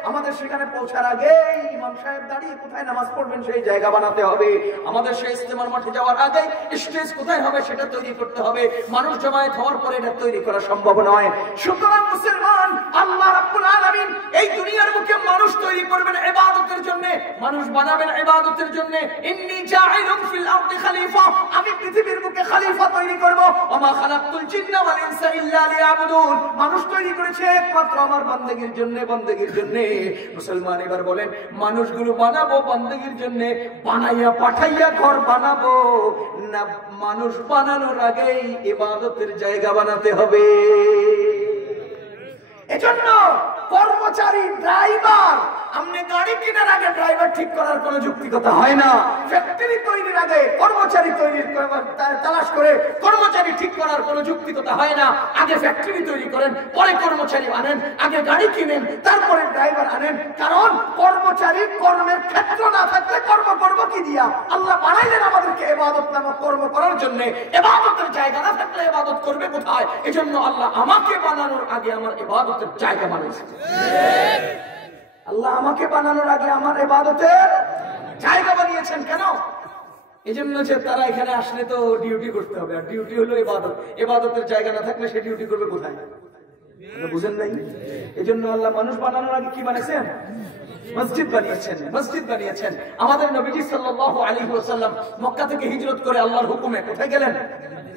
আমাদের সেখানে পৌঁছার আগেই ইমাম সাহেব দাঁড়িয়ে কোথায় নামাজ পড়বেন সেই জায়গা বানাতে হবে, আমাদের সেই ইজতেমার মাঠে যাওয়ার আগেই স্টেজ কোথায় হবে সেটা তৈরি করতে হবে। মানুষ জমায়েত হওয়ার পরে এটা তৈরি করা সম্ভব নয়। সুতরাং মুসলমান, আল্লাহ রাব্বুল আলামিন এই দুনিয়ার বুকে মানুষ তৈরি করবেন ইবাদতের জন্য, মানুষ বানাবেন ইবাদতের জন্য। ইন্নী জাইলুন ফিল আরদি খলিফা, আমি পৃথিবীর বুকে খলিফা তৈরি করব। ওমা খালাকতুল জিন্না ওয়াল ইনসা ইল্লা লিয়াবুদুন, মানুষ তৈরি করেছে একমাত্র আমার বান্দাগির জন্য, বান্দাগির জন্য। মুসলমান, এবার বলেন, মানুষগুলো বানাবো বান্দাগির জন্য, বানাইয়া পাঠাইয়া ঘর বানাবো না মানুষ বানানোর আগেই ইবাদতের জায়গা বানাতে হবে? এজন্য কর্মচারী, ড্রাইভার, আপনি গাড়ি কেনার আগে ড্রাইভার ঠিক করার কোনো যুক্তিকতা হয় না। ফ্যাক্টরি তৈরির আগে কর্মচারী তালাশ করে কর্মচারী ঠিক করার কোনো যুক্তিকতা হয় না। আগে ফ্যাক্টরি তৈরি করেন, পরে কর্মচারী আনেন, আগে গাড়ি কিনেন, তারপরে ড্রাইভার আনেন। কারণ কর্মচারী কর্মের ক্ষেত্র না থাকলে কর্ম করব কি দিয়া? আল্লাহ বানাইলেন আমাদেরকে ইবাদত নামক কর্ম করার জন্য, ইবাদতের জায়গা না থাকলে ইবাদত করবে কোথায়? এজন্য আল্লাহ আমাকে বানানোর আগে আমার ইবাদতের জায়গা বানিয়েছে। আল্লাহ আমাকে বানানোর আগে আমার ইবাদতের জায়গা বানিয়েছেন। কেন? এজন্য যে তারা এখানে আসলে তো ডিউটি করতে হবে, আর ডিউটি হলো ইবাদত। ইবাদতের জায়গা না থাকলে সে ডিউটি করবে কোথায়? বুঝেন নাই? এজন্য আল্লাহ মানুষ বানানোর আগে কি বানিয়েছেন? মসজিদ বানিয়েছেন, মসজিদ বানিয়েছেন। আমাদের নবীজি সাল্লাল্লাহু আলাইহি ওয়াসাল্লাম মক্কা থেকে হিজরত করে আল্লাহর হুকুমে কোথায় গেলেন?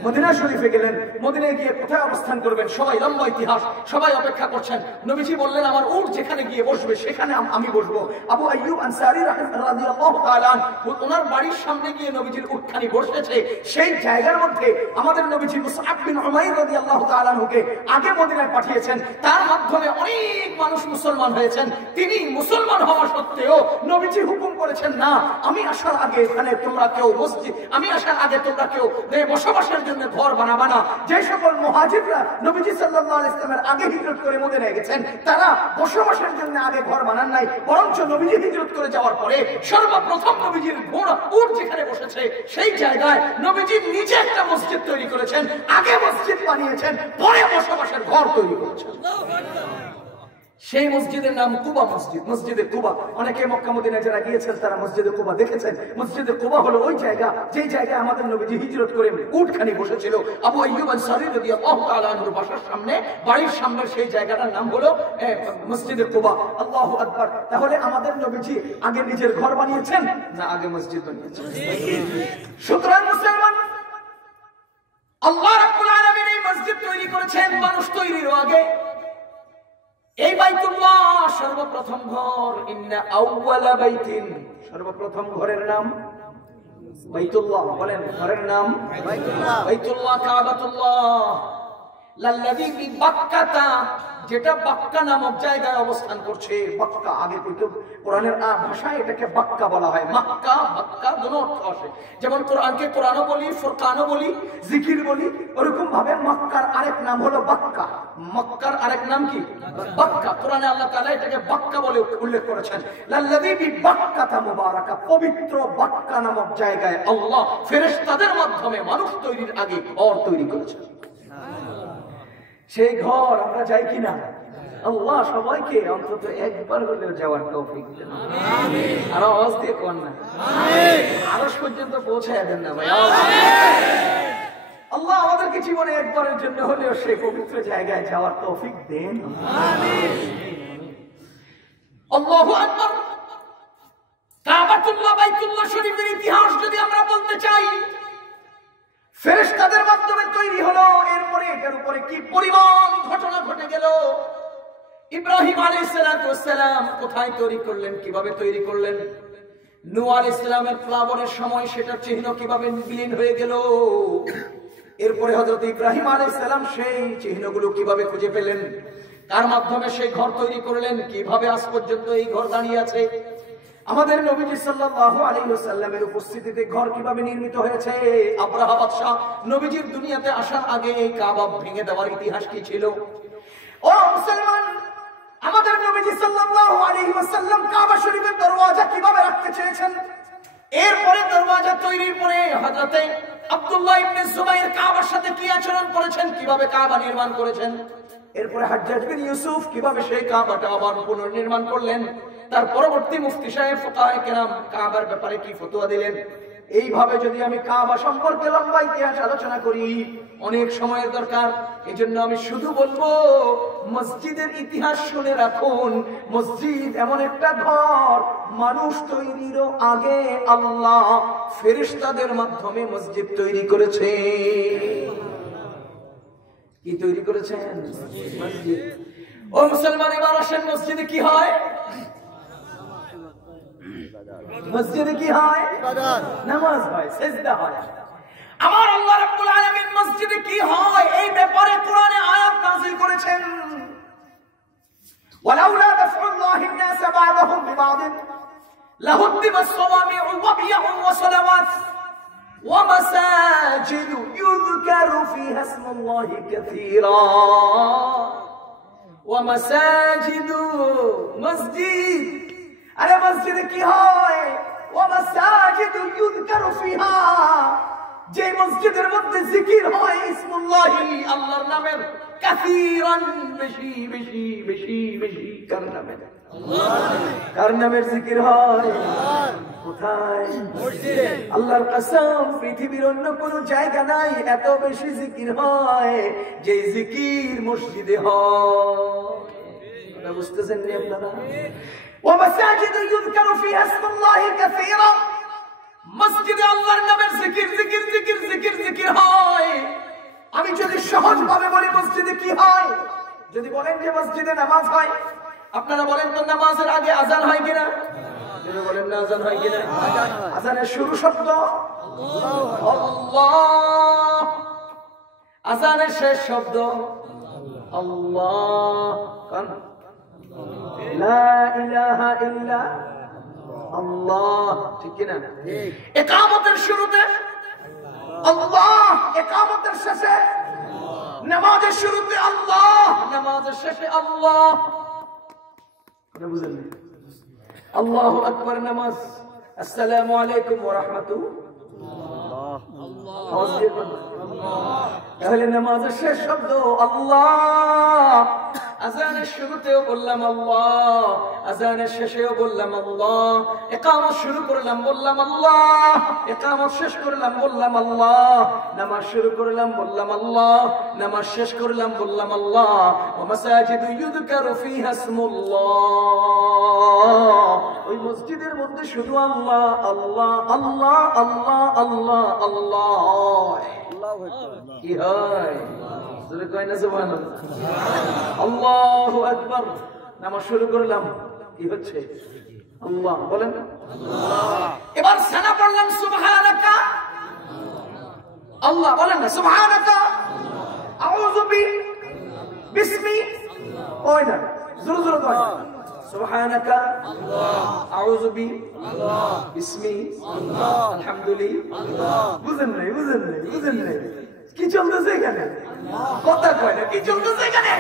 মদিনা শরীফে গেলেন। মদিনায় গিয়ে কোথায় অবস্থান করবেন? সবাই, লম্বা ইতিহাস, সবাই অপেক্ষা করছেন। নবীজি বললেন, আমার উট যেখানে গিয়ে বসবে সেখানে আমি বসবো। আবু আইয়ুব আনসারী রাদিয়াল্লাহু তাআলা ওনার বাড়ির সামনে গিয়ে নবীজির উটখানি বসেছে। সেই জায়গার মধ্যে আমাদের নবীজি মুসআব বিন উমাইর রাদিয়াল্লাহু তাআলা কে আগে মদিনায় পাঠিয়েছেন। তার মাধ্যমে অনেক মানুষ মুসলমান হয়েছেন। তিনি মুসলমান হওয়া সত্ত্বেও নবীজি হুকুম করেছেন, না, আমি আসার আগে এখানে তোমরা কেউ মসজিদ, আমি আসার আগে তোমরা কেউ বসবাসের জন্য ঘর বানাবা না। যে সকল মুহাজিররা নবীজি সাল্লাল্লাহু আলাইহি ওয়াসাল্লামের আগে হিজরত করে মদিনায় গেছেন, তারা বসবাসের জন্য আগে ঘর বানান নাই, বরঞ্চ নবীজি হিজরত করে যাওয়ার পরে সর্বপ্রথম নবীজির ঘোড়া উট যেখানে বসেছে সেই জায়গায় নবীজি নিজে একটা মসজিদ তৈরি করেছেন। আগে মসজিদ বানিয়েছেন, পরে বসবাসের ঘর তৈরি করেছেন। সেই মসজিদের নাম কুবা মসজিদ, মসজিদে কুবা। অনেকে মক্কা মদিনায় যারা গিয়েছেন তারা মসজিদে কুবা দেখেছেন। মসজিদে কুবা হলো ওই জায়গা যেই জায়গায় আমাদের নবীজি হিজরত করে উটখানি বসেছিল। আবু আইয়ুব আনসারী রাদিয়াল্লাহু তাআলা আনহুর বাসার সামনে, বাড়ির সামনে সেই জায়গাটার নাম হলো মসজিদে কুবা। আল্লাহু আকবার। তাহলে আমাদের নবীজি আগে নিজের ঘর বানিয়েছেন না আগে মসজিদ বানিয়েছেন? সুতরাং মুসলমান, আল্লাহ রাব্বুল আলামিন এই মসজিদ তৈরি করেছেন মানুষ তৈরির আগে। এই বাইতুল্লাহ সর্বপ্রথম ঘর। ইন্না আউওয়ালা বাইতিন, সর্বপ্রথম ঘরের নাম বাইতুল্লাহ। বলেন, ঘরের নাম বাইতুল্লাহ। বাইতুল্লাহ কাবাতুল্লাহ লাল্লাযী বিবাক্কাতা, যেটা বাক্কা নামক জায়গায় অবস্থান করছে। বাক্কা, আগে কিন্তু কোরআনের ভাষায় এটাকে বাক্কা বলা হয়। মক্কা, বাক্কা দুটো অর্থ আসে। যেমন কোরআনকে কোরআনও বলি, ফুরকানও বলি, জিকির বলি, ওরকম ভাবে মক্কার আরেক নাম হলো বাক্কা। মক্কার আরেক নাম কি? বাক্কা। কোরআনে আল্লাহ তাআলা এটাকে বাক্কা বলে উল্লেখ করেছেন। লাল্লাযী বিবাক্কাতা মুবারাকা, পবিত্র বাক্কা নামক জায়গায় আল্লাহ ফেরেশতাদের মাধ্যমে মানুষ তৈরির আগে ঘর তৈরি করেছেন। সেই ঘর আমরা যাই কিনা? আল্লাহ সবাইকে অন্তত একবার হলেও যাওয়ার তৌফিক দেন। আমিন। আর আওয়াজ দিয়ে কোন না আমিন। আরশ পর্যন্ত পৌঁছায় দেন না ভাই। আল্লাহ আমাদেরকে জীবনে একবারের জন্য হলেও সেই পবিত্র জায়গায় যাওয়ার তৌফিক দেন। আমিন। আল্লাহু আকবার। কাবাতুল্লাহ, বাইতুল্লাহ শরীফের ইতিহাস যদি আমরা বলতে চাই, ফেরেশতাদের মাধ্যমে তৈরি হলো। এরপরে এটার উপরে কি পরিমাণ ঘটনা ঘটে গেল। ইব্রাহিম আলাইহিস সালাম কোথায় তৈরি করলেন, কিভাবে তৈরি করলেন? নূহ আলাইহিস সালামের প্লাবনের সময় সেটার চিহ্ন কিভাবে বিলীন হয়ে গেল, এরপরে হযরত ইব্রাহিম আলাইহিস সালাম সেই চিহ্নগুলো কিভাবে খুঁজে পেলেন, কার মাধ্যমে সেই ঘর তৈরি করলেন, কিভাবে আজ পর্যন্ত এই ঘর দাঁড়িয়ে আছে, আমাদের নবীজি সাল্লাল্লাহু আলাইহি ওয়াসাল্লামের উপস্থিতিতে ঘর কিভাবে নির্মিত হয়েছে, আব্রাহা বাদশা নবীজির দুনিয়াতে আসার আগে এই কাবা ভেঙে দেওয়ার ইতিহাস কি ছিল। ও মুসলমান, আমাদের নবীজি সাল্লাল্লাহু আলাইহি ওয়াসাল্লাম কাবা শরীফের দরওয়াজা কিভাবে রাখতে চেয়েছেন, এরপরে দরওয়াজা তৈরির পরে হযরতে আব্দুল্লাহ ইবনে জুবাইর কাবার সাথে কি আচরণ করেছেন, কিভাবে কাবা নির্মাণ করেছেন, এরপরে হাজ্জাজ বিন ইউসুফ কিভাবে সেই কাবাটা আবার পুনর্নির্মাণ করলেন, তার পরবর্তী মুফতি সাহেব ফুকাহায়ে কেরাম কাবার ব্যাপারে কি ফতোয়া দিলেন। এইভাবে যদি আমি কাবা সম্পর্কে লম্বা ইতিহাস আলোচনা করি অনেক সময়ের দরকার। এজন্য আমি শুধু বলবো মসজিদের ইতিহাস শুনে রাখুন। মসজিদ এমন একটা ঘর, মানুষ তৈরিরও আগে আল্লাহ ফেরেশতাদের মাধ্যমে মসজিদ তৈরি করেছে। কি তৈরি করেছেন? মসজিদ। ও মুসলমান, এবার আসেন মসজিদে কি হয়? মসজিদে কি হয়? নামাজ হয়, সিজদা হয়। আমার আল্লাহ রাব্বুল আলামিন মসজিদে কি হয় এই ব্যাপারে কোরআনে আয়াত নাযিল করেছেন। ওয়ালাউলা দাফউল্লাহি الناس بعضهم ببعض لهدم الصوامع وبيع وصلوات ومساجد يذكر فيها اسم الله كثيرا ومساجد مسجد। আরে মসজিদে কি হয়? ওয়ামাসাজিদু ইউযকারু ফিহা, যে মসজিদের মধ্যে জিকির হয় ইসমুল্লাহি, আল্লাহর নামের, কাসীরান, বেশি বেশি বেশি বেশি। কার নামের? আল্লাহর। কার নামের জিকির হয়? কোথায়? মসজিদে। আল্লাহর কসম, পৃথিবীর অন্য কোনো জায়গা নাই এত বেশি জিকির হয় যে জিকির মসজিদে হয়। এটা বুঝতেছেন না আপনারা? ومساجد يذكر فيها اسم الله كثيرا, মসজিদে আল্লাহর নামের জিকির জিকির জিকির জিকির জিকির হয়। আমি যদি সহজ ভাবে বলি মসজিদে কি হয়, যদি বলেন যে মসজিদে নামাজ হয়, আপনারা বলেন তো নামাজের আগে আযান হয় কিনা? যদি বলেন না আযান হয় কিনা? আযানের শুরু শব্দ আল্লাহ, আযানের শেষ শব্দ আল্লাহ। কারণ লা ইলাহা ইল্লা আল্লাহ, ঠিক কি না? ইকামতের শুরুতে আল্লাহ, ইকামতের শেষে, নামাজের শুরুতে আল্লাহ, নামাজের শেষে আল্লাহ। কথা বুঝলেন? আল্লাহু আকবার নামাজ, আসসালামু আলাইকুম ওয়া রাহমাতুল্লাহ, আল্লাহ। তাহলে নামাজের শেষ শব্দ আল্লাহ। আযানের শুরুতেও বললাম আল্লাহ, আযানের শেষেও বললাম আল্লাহ, ইকামত শুরু করলাম বললাম আল্লাহ, ইকামত শেষ করলাম বললাম আল্লাহ, নামাজ শুরু করলাম বললাম আল্লাহ, নামাজ শেষ করলাম বললাম আল্লাহ। ওয়া মাসাজিদু ইউযকারু ফিহা ইসমুল্লাহ, ওই মসজিদের মধ্যে শুধু আল্লাহ আল্লাহ আল্লাহ আল্লাহ আল্লাহ আল্লাহ। আল্লাহু আকবার। কি হয়? জোরে কয় না সুবহানাল্লাহ। আল্লাহু আকবার। নামাজ শুরু করলাম, কি হচ্ছে? আল্লাহ বলেন আল্লাহ। এবার সানা পড়লাম সুবহানাকা, আল্লাহ বলেন না সুবহানাকা, আউযু বিসমি, ওই না জোরে জোরে কয় সুবহানাকা আল্লাহ, আউযু বিসমি আল্লাহ, আলহামদুলিল্লাহ। বুঝেন নাই? বুঝেন নাই? বুঝেন নাই? কি চলতেছে এখানে? কথা কয় না, কি চলতেছে এখানে?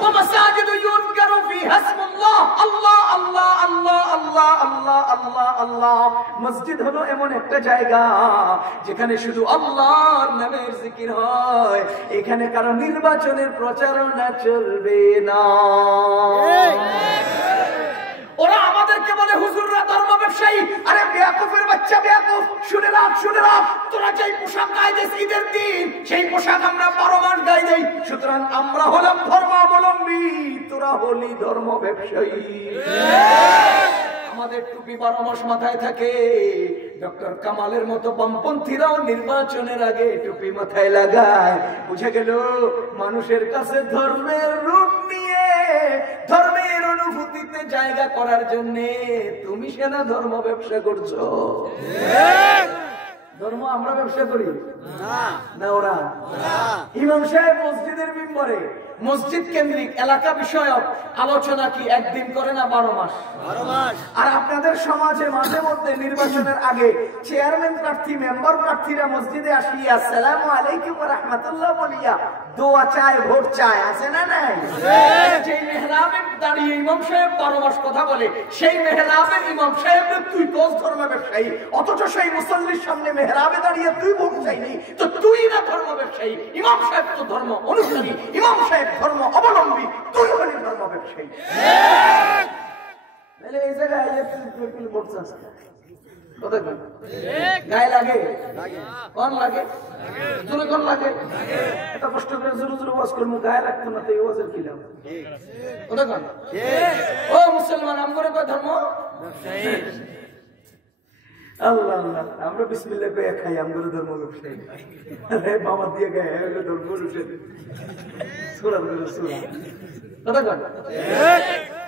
ওয়া মাসাজিদু ইউযকারু ফিহা ইসমুল্লাহ, আল্লাহ আল্লাহ আল্লাহ আল্লাহ আল্লাহ আল্লাহ আল্লাহ। মসজিদ হলো এমন একটা জায়গা যেখানে শুধু আল্লাহর নামের জিকির হয়। এখানে কারো নির্বাচনের প্রচারণা চলবে না। ওরা আমাদেরকে বলে হুজুররা ধর্ম ব্যবসায়ী। আরে বেয়াকুফের বাচ্চা বেয়াকুফ, শুনে রাখ শুনে রাখ, তোরা যেই পোশাক গায়ে দিস ঈদের দিন, সেই পোশাক আমরা 12 মাস গায়ে দেই। সুতরাং আমরা হলাম ধর্মাবলম্বী, তোরা হলি ধর্ম ব্যবসায়ী। আমাদের টুপি 12 মাস মাথায় থাকে। ডক্টর কামালের মতো বামপন্থীরাও নির্বাচনের আগে টুপি মাথায় লাগায়। বুঝে গেল মানুষের কাছে ধর্মের রূপ নিয়ে ধর্মের অনুভূতিতে জায়গা করার জন্য তুমি সেনা ধর্ম ব্যবসা করছো। ধর্ম আমরা ব্যবসা করি না ওরা। ইমাম সাহেব মসজিদের মিম্বরে মসজিদ কেন্দ্রিক এলাকা বিষয়ক আলোচনা কি একদিন করে না 12 মাস? আর আপনাদের সমাজে মাঝে মধ্যে নির্বাচনের আগে চেয়ারম্যান প্রার্থী মেম্বার প্রার্থীরা মসজিদে আসিয়া আসসালামু আলাইকুম ওয়া রাহমাতুল্লাহ বলিয়া দোয়া চায়, ভোট চায়, আছে না নাই? যে মেহরাবে দাঁড়িয়ে ইমাম সাহেব 12 মাস কথা বলে, সেই মেহরাবের ইমাম সাহেবের তুই কোস ধর্ম ব্যবসায়ী, অথচ সেই মুসল্লির সামনে মেহরাবে দাঁড়িয়ে তুই ভোট চাইনি, তো তুই না ধর্ম ব্যবসায়ী। ইমাম সাহেব তো ধর্ম অনুসারী, ইমাম সাহেব ধর্ম অবলম্বী, তুই হলি ধর্ম ব্যবসায়ী। এই জায়গায় গায়ে লাগে, কোন লাগে, জোরে কোন লাগে, এত কষ্ট করে জোরে জোরে ওয়াজ করবো, গায়ে লাগতো না তো এই ওয়াজের কি লাভ? ও মুসলমান, আমগরে কয় ধর্ম আল্লাহ আল্লাহ, আমরা বিসমিল্লাহ কয়ে খাই, আমগরে ধর্ম ব্যবসায়ী। বাবা দিয়ে গায়ে ধর্ম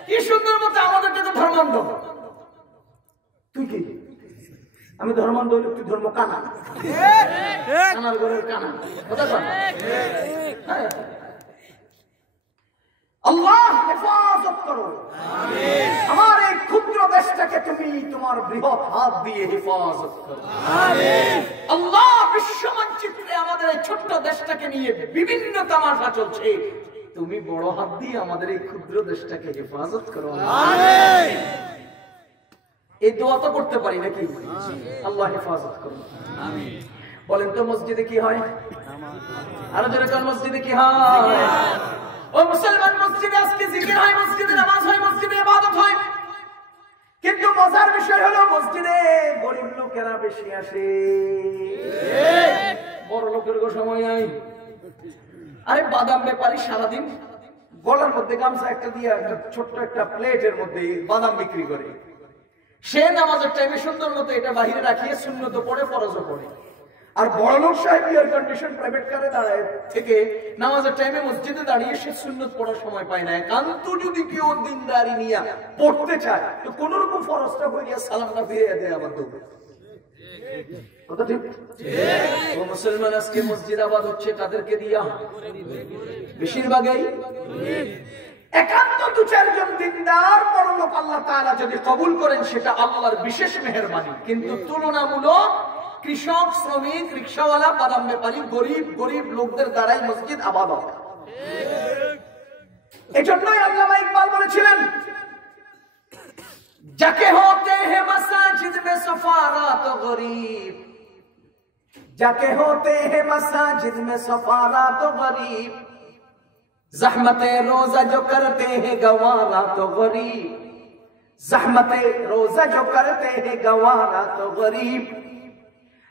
কি সুন্দর মতো আমাদেরকে তো ধর্মান্ধ। তুই কি? আমি ধর্মান্ধ হইলে তুই ধর্ম কানা, কানার ঘরের কানা। আল্লাহ হেফাজত করো আমার এই ক্ষুদ্র দেশটাকে, তুমি তোমার বৃহৎ হাত দিয়ে হেফাজত করো। আল্লাহ বিশ্ব মানচিত্রে আমাদের এই ছোট্ট দেশটাকে নিয়ে বিভিন্ন তামাশা চলছে, তুমি বড় হাত দিয়ে আমাদের এই ক্ষুদ্র দেশটাকে হেফাজত করো। এই দোয়া তো করতে পারি নাকি? আল্লাহ হেফাজত করো। বলেন তো মসজিদে কি হয়? আরো জোরে কোন মসজিদে কি হয়? ও মুসলমান, মসজিদে আজকে জিকির হয়, মসজিদে নামাজ হয়, মসজিদে ইবাদত হয়, কিন্তু মজার বিষয় হলো মসজিদে গরিব লোকেরা বেশি আসে, বড় লোকের সময় নাই। আরে বাদাম ব্যাপারী সারাদিন গলার মধ্যে গামছা একটা দিয়ে একটা ছোট্ট একটা প্লেটের মধ্যে বাদাম বিক্রি করে, সে নামাজের টাইমে সুন্দর মতো এটা বাহিরে রাখিয়ে সুন্নত পড়ে, ফরজও পড়ে। আর বড় লোক সাহেব এয়ার কন্ডিশন প্রাইভেট কারে দাঁড়ায় থেকে নামাজের টাইমে মসজিদে দাঁড়িয়ে সে সুন্নত পড়ার সময় পায় না। একান্ত যদি কেউ দিনদারি নিয়ে পড়তে চায় তো কোন রকম ফরজটা হইয়া সালামটা ফিরিয়ে দেয় আবার দৌড়ে। কথা ঠিক? ও মুসলমান, আজকে মসজিদ আবাদ হচ্ছে তাদেরকে দিয়া, বেশিরভাগই একান্ত 2-4 জন দিনদার বড় লোক আল্লাহ তাআলা যদি কবুল করেন সেটা আল্লাহর বিশেষ মেহেরবানি। কিন্তু তুলনামূলক কৃষক, শ্রমিক, রিক্সাওয়ালা, বাদাম ব্যাপারী, গরিব গরিব লোকদের দ্বারাই মসজিদ আবাদ হয়। এজন্যই আল্লামা ইকবাল বলেছিলেন, যাকে হতে হে মসজিদ মে সফারাত গরিব, যাকে হতে হে মসজিদ মে সফারাত গরিব, ज़हमते रोजा जो करते हैं गवारा तो गरीब, ज़हमते रोजा जो करते हैं गवारा तो गरीब,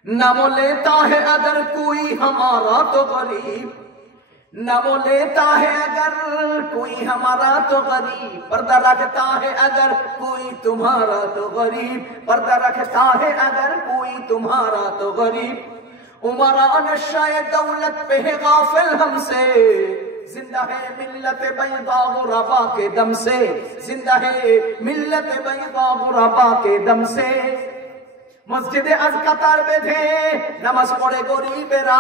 नाम लेता है अगर कोई हमारा तो गरीब, नाम लेता है अगर कोई हमारा तो गरीब, पर्दा रखता है अगर कोई तुम्हारा तो गरीब, पर्दा रखता है अगर कोई तुम्हारा तो गरीब, उमरा नशाए दौलत पे है गाफिल हमसे, जिंदा है मिल्लत बैदा गुरबा के दम से, जिंदा है मिल्लत बैदा गुरबा के दम से, मस्जिदे आज कतार बेधे नमाज पढ़े गरीबेरा,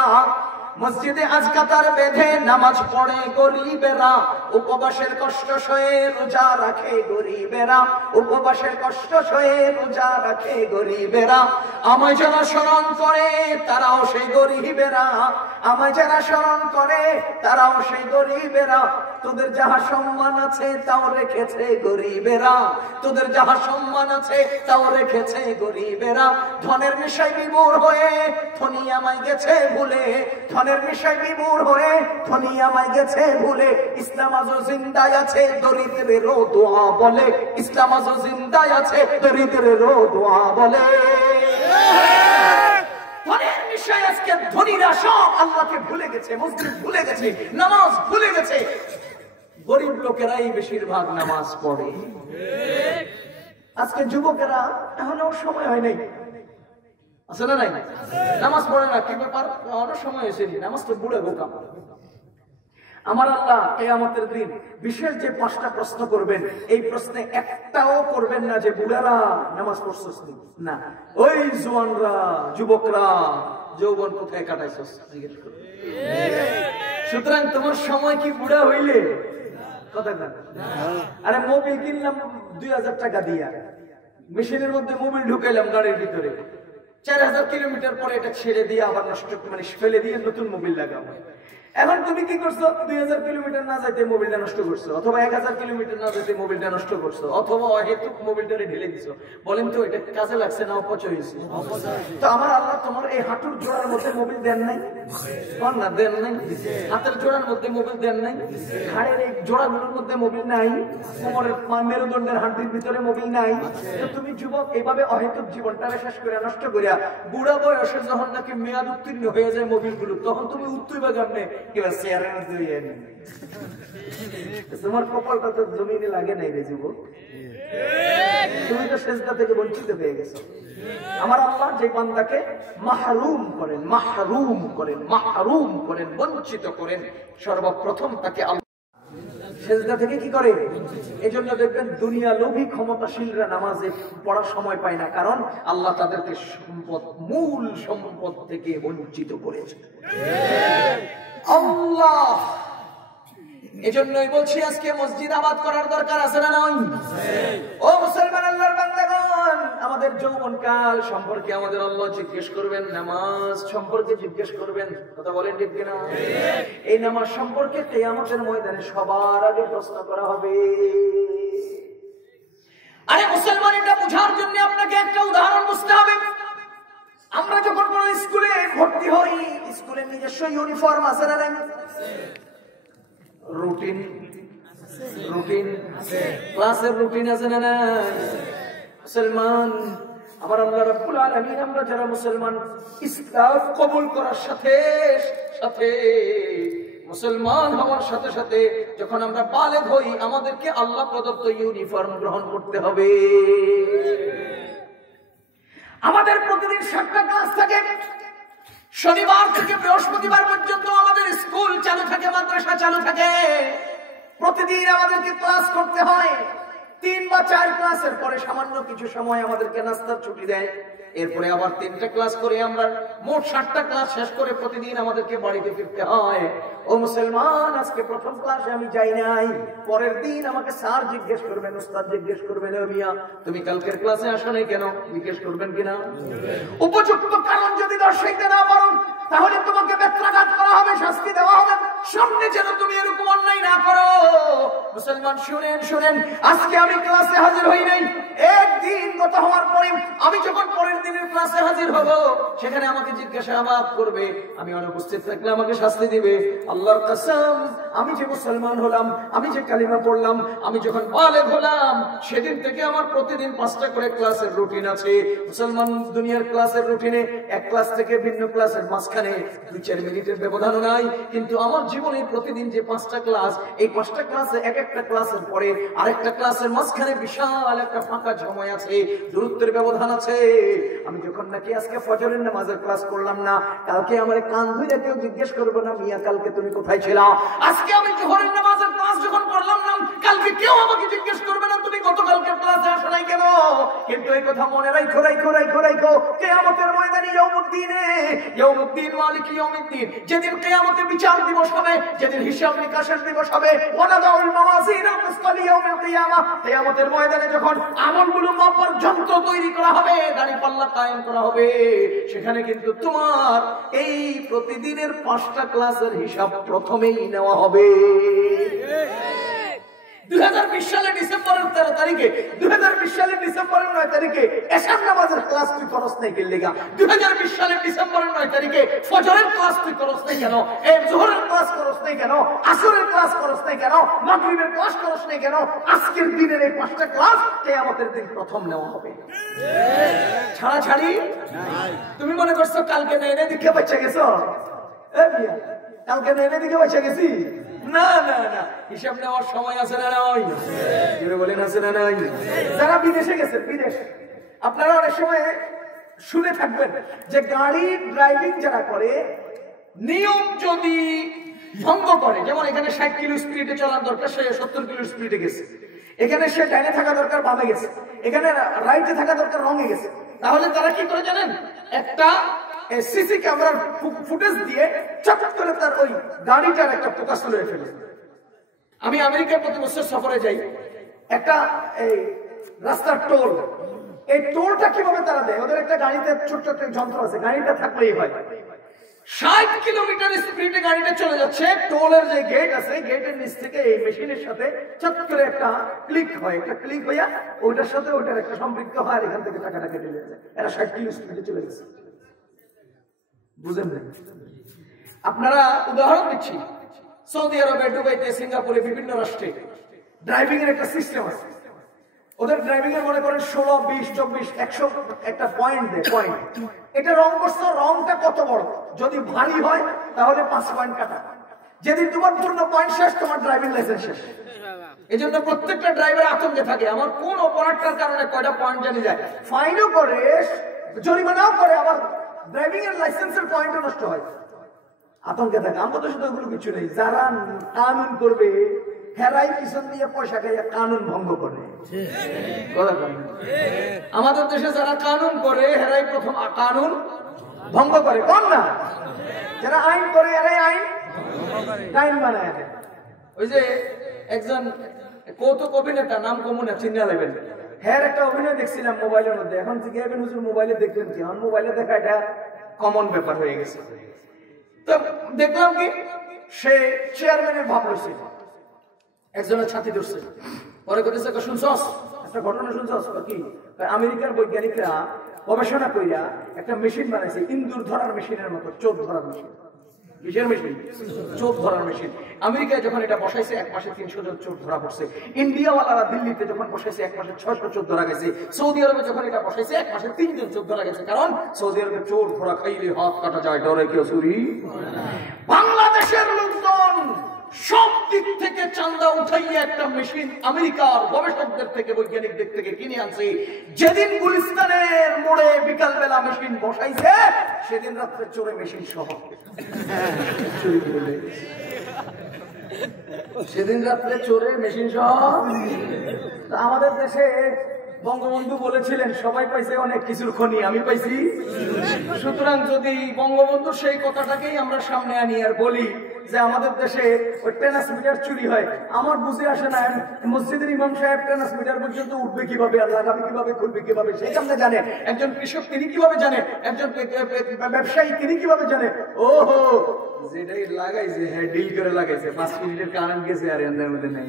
মসজিদে আজ কাতার বেঁধে নামাজ পড়ে গরিবেরা, উপবাসের কষ্ট সয়ে রোজা রাখে গরিবেরা, উপবাসের কষ্ট সয়ে রোজা রাখে গরিবেরা, আমায় যারা স্মরণ করে তারাও সেই গরিবেরা, আমায় যারা স্মরণ করে তারাও সেই গরিবেরা, তোদের যাহা সম্মান আছে তাও রেখেছে গরিবেরা, তোদের যাহা সম্মান আছে তাও রেখেছে গরিবেরা, ধনের নেশায় বিমূঢ় হয়ে ধনী আমায় গেছে ভুলে, ধনের নেশায় বিমূঢ় হয়ে ধনী আমায় গেছে ভুলে, ইসলাম আজও জিন্দায় আছে দরিদ্রেরও দোয়া বলে, ইসলাম আজও জিন্দায় আছে দরিদ্রেরও দোয়া বলে। ধনের নেশায় আজকে ধনীরা সব আল্লাহকে ভুলে গেছে, মসজিদ ভুলে গেছে, নামাজ ভুলে গেছে, গরিব লোকেরাই বেশিরভাগ নামাজ পড়ে। আজকে যুবকেরা এখনো সময় হয় নাই, আছে না নাই? নামাজ পড়ে না, কি ব্যাপার? অনেক সময় হয়েছে, নামাজ তো বুড়ে বোকা। আমার আল্লাহ কিয়ামতের দিন বিশেষ যে 5টা প্রশ্ন করবেন, এই প্রশ্নে একটাও করবেন না যে বুড়ারা নামাজ পড়ছস না, ওই জওয়ানরা, যুবকরা যৌবন কোথায় কাটাইছস জিজ্ঞেস করবেন। সুতরাং তোমার সময় কি বুড়া হইলে কথা না? আরে মোবিল কিনলাম 2000 টাকা দিয়া, মেশিনের মধ্যে মোবিল ঢুকাইলাম গাড়ির ভিতরে, 4000 কিলোমিটার পরে এটা ছেড়ে দিয়ে আবার নষ্ট মানে ফেলে দিয়ে নতুন মোবিল লাগাবো। এখন তুমি কি করছো? 2000 কিলোমিটার না যাইতে মোবিলটা নষ্ট করছো, অথবা 1000 কিলোমিটার না যেতে মোবিলটা নষ্ট করছো, অথবা অহেতুক মোবিলটারে ঢেলে দিছো। বলেন তো এটা কাজে লাগছে না অপচয় হয়েছে? তো আমার আল্লাহ তোমার এই হাঁটুর জোড়ার মধ্যে মোবিল দেন নাই? না দেন নাই। হাতের জোড়ার মধ্যে মোবিল দেন নাই? ঘাড়ের এই জোড়াগুলোর মধ্যে মোবিল নাই? কোমরের মেরুদণ্ডের হাড্ডির ভিতরে মোবিল নাই? তো তুমি যুবক এইভাবে অহেতুক জীবনটা শেষ করে নষ্ট করিয়া বুড়া বয়সে যখন নাকি মেয়াদ উত্তীর্ণ হয়ে যায় মোবিলগুলো, তখন তুমি উত্তরবা কেমনে? তোমার কপালটা তো জমিনে লাগে নাই রে যুবক, তুমি তো সেজদা থেকে বঞ্চিত হয়ে গেছো। আমার আল্লাহ যে বান্দাকে মাহরুম করেন, মাহরুম করেন, মাহরুম করেন, বঞ্চিত করেন, সর্বপ্রথম তাকে সেজদা থেকে কি করে? এজন্য দেখবেন দুনিয়া লোভী ক্ষমতাশীলরা নামাজে পড়ার সময় পায় না, কারণ আল্লাহ তাদেরকে সম্পদ, মূল সম্পদ থেকে বঞ্চিত করেছে আল্লাহ। এজন্যই বলছি আজকে মসজিদ আবাদ করার দরকার আছে না নাই? ও মুসলমান আল্লাহর বান্দাগণ, আমাদের যৌবনকাল সম্পর্কে আমাদের আল্লাহ জিজ্ঞেস করবেন, নামাজ সম্পর্কে জিজ্ঞেস করবেন। কথা বলেন ঠিক কিনা? এই নামাজ সম্পর্কে কিয়ামতের ময়দানে সবার আগে প্রশ্ন করা হবে। আরে মুসলমান, এটা বোঝার জন্য আপনাকে একটা উদাহরণ বুঝতে হবে। আমরা যখন কোন স্কুলে ভর্তি হই, স্কুলের নিজস্ব ইউনিফর্ম আছে না নাই? রুটিন, রুটিন ক্লাসের রুটিন আছে না নাই? মুসলমান, আমার আল্লাহ রাব্বুল আলামিন আমরা যারা মুসলমান, ইসলাম কবুল করার সাথে সাথে, মুসলমান হওয়ার সাথে সাথে যখন আমরা বালেগ হই, আমাদেরকে আল্লাহ প্রদত্ত ইউনিফর্ম গ্রহণ করতে হবে। আমাদের প্রতিদিন 7টা ক্লাস থাকে, শনিবার থেকে বৃহস্পতিবার পর্যন্ত আমাদের স্কুল চালু থাকে, মাদ্রাসা চালু থাকে। প্রতিদিন আমাদেরকে ক্লাস করতে হয়। 3 বা 4 ক্লাসের পরে সামান্য কিছু সময় আমাদেরকে নাস্তার ছুটি দেয়। এরপরে আবার 3টা ক্লাস করে আমরা মোট 7টা ক্লাস শেষ করে প্রতিদিন আমাদেরকে বাড়িতে ফিরতে হয়। ও মুসলমান, আজকে প্রথম ক্লাসে আমি যাই নাই, পরের দিন আমাকে স্যার জিজ্ঞেস করবেন, উস্তাদ জিজ্ঞেস করবেন, ও মিয়া তুমি কালকের ক্লাসে আসো নাই কেন? জিজ্ঞেস করবেন কিনা? উপযুক্ত কারণ যদি দর্শাইতে না পারো, তাহলে তোমাকে বেত্রাঘাত করা হবে, শাস্তি দেওয়া হবে। সামনে যেন তুমি এরকম অন্যায় না করো। মুসলমান শুনেন, শুনেন, আজকে আমি ক্লাসে হাজির হই নাই, একদিন গত হওয়ার পরে আমি যখন পরের দিনের ক্লাসে হাজির হব, সেখানে আমাকে জিজ্ঞাসাবাদ করবে, আমি অনুপস্থিত থাকলে আমাকে শাস্তি দিবে। আল্লাহর কসম, আমি যে মুসলমান হলাম, আমি যে কালিমা পড়লাম, আমি যখন বালেগ হলাম, সেদিন থেকে আমার প্রতিদিন 5টা করে ক্লাসের রুটিন আছে। মুসলমান, দুনিয়ার ক্লাসের রুটিনে এক ক্লাস থেকে ভিন্ন ক্লাসের মাঝখানে 2-4 মিনিটের ব্যবধানও নাই, কিন্তু আমার জীবনে প্রতিদিন যে 5টা ক্লাস, এই 5টা ক্লাসে এক একটা ক্লাসের পরে আরেকটা ক্লাসের মাঝখানে বিশাল একটা ফাঁকা সময় আছে, দূরত্বের ব্যবধান আছে। আমি যখন নাকি আজকে ফজরের নামাজের ক্লাস করলাম না, কালকে আমার কান ধরে কেউ জিজ্ঞেস করবে না, মিয়া কালকে তুমি কোথায় ছিলা? আজকে আমি জোহরের নামাজের ক্লাস যখন করলাম না, কালকে কেউ আমাকে জিজ্ঞেস করবে না তুমি গতকালকে ক্লাসে আসো নাই কেন? কিন্তু এই কথা মনে রাখো, রাখো, রাখো, রাখো, কিয়ামতের ময়দানে ইয়াউমুদ্দিন, মালিক ইয়াউমিদ্দিন, যেদিন কিয়ামতে বিচার দিবস হবে, যেদিন হিসাব নিকাশের দিবস হবে, ওয়ানাদাউল মাওয়াজিনাল কিসতা লিয়াউমিল কিয়ামা, কিয়ামতের ময়দানে যখন আমলগুলো মাপার যন্ত্র তৈরি করা হবে, দাঁড়িপাল্লা কায়েম করা হবে, সেখানে কিন্তু তোমার এই প্রতিদিনের 5টা ক্লাসের হিসাব প্রথমেই নেওয়া হবে। 2020 সালের ডিসেম্বরের 13 তারিখে, 2020 সালের ডিসেম্বরের 9 তারিখে এশার নামাজের ক্লাস তুই করস নাই কেন লেগা? 2020 সালের ডিসেম্বরের 9 তারিখে ফজরের ক্লাস তুই করস নাই কেন? জোহরের ক্লাস করস নাই কেন? আসরের ক্লাস করস নাই কেন? মাগরিবের ক্লাস করস নাই কেন? আজকের দিনের এই 5টা ক্লাস কিয়ামতের দিন প্রথম নেওয়া হবে। ছাড়াছাড়ি নাই। তুমি মনে করছো কালকে নেনে দিকে বাচ্চা গেছো? এ মিয়া, কালকে নেনে দিকে বাচ্চা গেছি? না না না, হিসাব নেওয়ার সময় আছে না নাই? জোরে বলেন আছে না নাই? যারা বিদেশে গেছেন, বিদেশ, আপনারা অনেক সময় শুনে থাকবেন যে গাড়ি ড্রাইভিং যারা করে, নিয়ম যদি ভঙ্গ করে। যেমন এখানে 60 কিলো স্পিডে চলার দরকার, সে 70 কিলো স্পিডে গেছে। এখানে সে ডাইনে থাকা দরকার, বামে গেছে। এখানে রাইটে থাকা দরকার, রঙে গেছে। তাহলে তারা কি করে জানেন? একটা সিসি ক্যামেরার ফুটেজ দিয়ে চট করে তার ওই গাড়িটার একটা ফোকাস তুলে ফেলে। আমি আমেরিকায় প্রতি বছর সফরে যাই, একটা এই রাস্তার টোল, এই টোলটা কিভাবে তারা দেয়? ওদের একটা গাড়িতে ছোট্ট একটা যন্ত্র আছে, গাড়িটা থাকলেই হয়। 60 কিলোমিটার স্পিডে গাড়িটা চলে যাচ্ছে, টোলের যে গেট আছে, গেটের নিচ থেকে এই মেশিনের সাথে চট করে একটা ক্লিক হয়, একটা ক্লিক হইয়া ওইটার সাথে ওইটার একটা সম্পৃক্ত হয়, এখান থেকে টাকাটা কেটে নিয়ে যায়। এরা 60 কিলো স্পিডে চলে গেছে। বুঝেন না? আপনারা উদাহরণ দিচ্ছি, সৌদি আরবে, দুবাইতে, সিঙ্গাপুরে, বিভিন্ন রাষ্ট্রে ড্রাইভিং এর একটা সিস্টেম আছে। ওদের ড্রাইভিং এর মনে করেন 16, 20, 24, 100 একটা পয়েন্ট দেয়, পয়েন্ট। এটা রং করছো, রংটা কত বড়, যদি ভারী হয় তাহলে 5 পয়েন্ট কাটা। যেদিন তোমার পূর্ণ পয়েন্ট শেষ, তোমার ড্রাইভিং লাইসেন্স শেষ। এই জন্য প্রত্যেকটা ড্রাইভার আতঙ্কে থাকে, আমার কোন অপরাধটার কারণে কয়টা পয়েন্ট জানি যায়। ফাইনও করে, জরিমানাও করে, আবার ড্রাইভিং এর লাইসেন্সের পয়েন্টও নষ্ট হয়। আতঙ্কে থাকে। আমাদের তো শুধু ওগুলো কিছু নেই। যারা কানুন করবে, হেরাই পিছন দিয়ে পয়সা খাইয়া কানুন ভঙ্গ করে। আমাদের দেশে যারা কানুন করে, হেরাই প্রথম কানুন ভঙ্গ করে। কোন না? যারা আইন করে, এরাই আইন বানায়। ওই যে একজন কৌতুক অভিনেতা, নাম কমুনা, চিন্তা লাগবেন, হ্যাঁ একটা অভিনয় দেখছিলাম মোবাইলের মধ্যে। এখন জিজ্ঞাসা হুজুর মোবাইলে দেখবেন কি? এখন মোবাইলে দেখা এটা কমন ব্যাপার হয়ে গেছে। তো দেখলাম কি, সে চেয়ারম্যানের ভাব রয়েছে, একজনের ছাতি ধরছে, পরে করতেছে, শুনছস একটা ঘটনা? শুনছস কি? আমেরিকার বৈজ্ঞানিকরা গবেষণা কইরা একটা মেশিন বানাইছে, ইন্দুর ধরার মেশিনের মতো, চোর ধরার মেশিন। কিসের মেশিন? চোর ধরার মেশিন। আমেরিকায় যখন এটা বসাইছে, 1 মাসে 300 জন চোর ধরা পড়ছে। ইন্ডিয়াওয়ালারা দিল্লিতে যখন বসাইছে, 1 মাসে 600 চোর ধরা গেছে। সৌদি আরবে যখন এটা বসাইছে, 1 মাসে 3 জন চোর ধরা গেছে। কারণ সৌদি আরবে চোর ধরা খাইলে হাত কাটা যায়, ডরে কেউ চুরি। বাংলাদেশের লোকজন সব দিক থেকে চান্দা উঠাইয়া একটা মেশিন আমেরিকার গবেষকদের থেকে, বৈজ্ঞানিকদের থেকে কিনে আনছে। যেদিন গুলিস্তানের মোড়ে বিকাল বেলা মেশিন বসাইছে, সেদিন রাত্রে চোরে মেশিন সহ চুরি করে। সেদিন রাত্রে চোরে মেশিন সহ। আমাদের দেশে বঙ্গবন্ধু বলেছিলেন, সবাই পাইছে অনেক কিছুর খনি, আমি পাইছি। সুতরাং যদি বঙ্গবন্ধু সেই কথাটাকেই আমরা সামনে আনি আর বলি যে আমাদের দেশে ওই ট্রান্সমিটার চুরি হয়, আমার বুঝে আসে না মসজিদের ইমাম সাহেব ট্রান্সমিটার পর্যন্ত উঠবে কিভাবে, আর লাগাবে কিভাবে, খুলবে কিভাবে, সেই কামটা জানে। একজন কৃষক তিনি কিভাবে জানে, একজন ব্যবসায়ী তিনি কিভাবে জানে। ওহো, যেটাই লাগাইছে, হ্যাঁ ডিল করে লাগাইছে, 5 মিনিটের কারেন্ট গেছে আর এর মধ্যে নাই।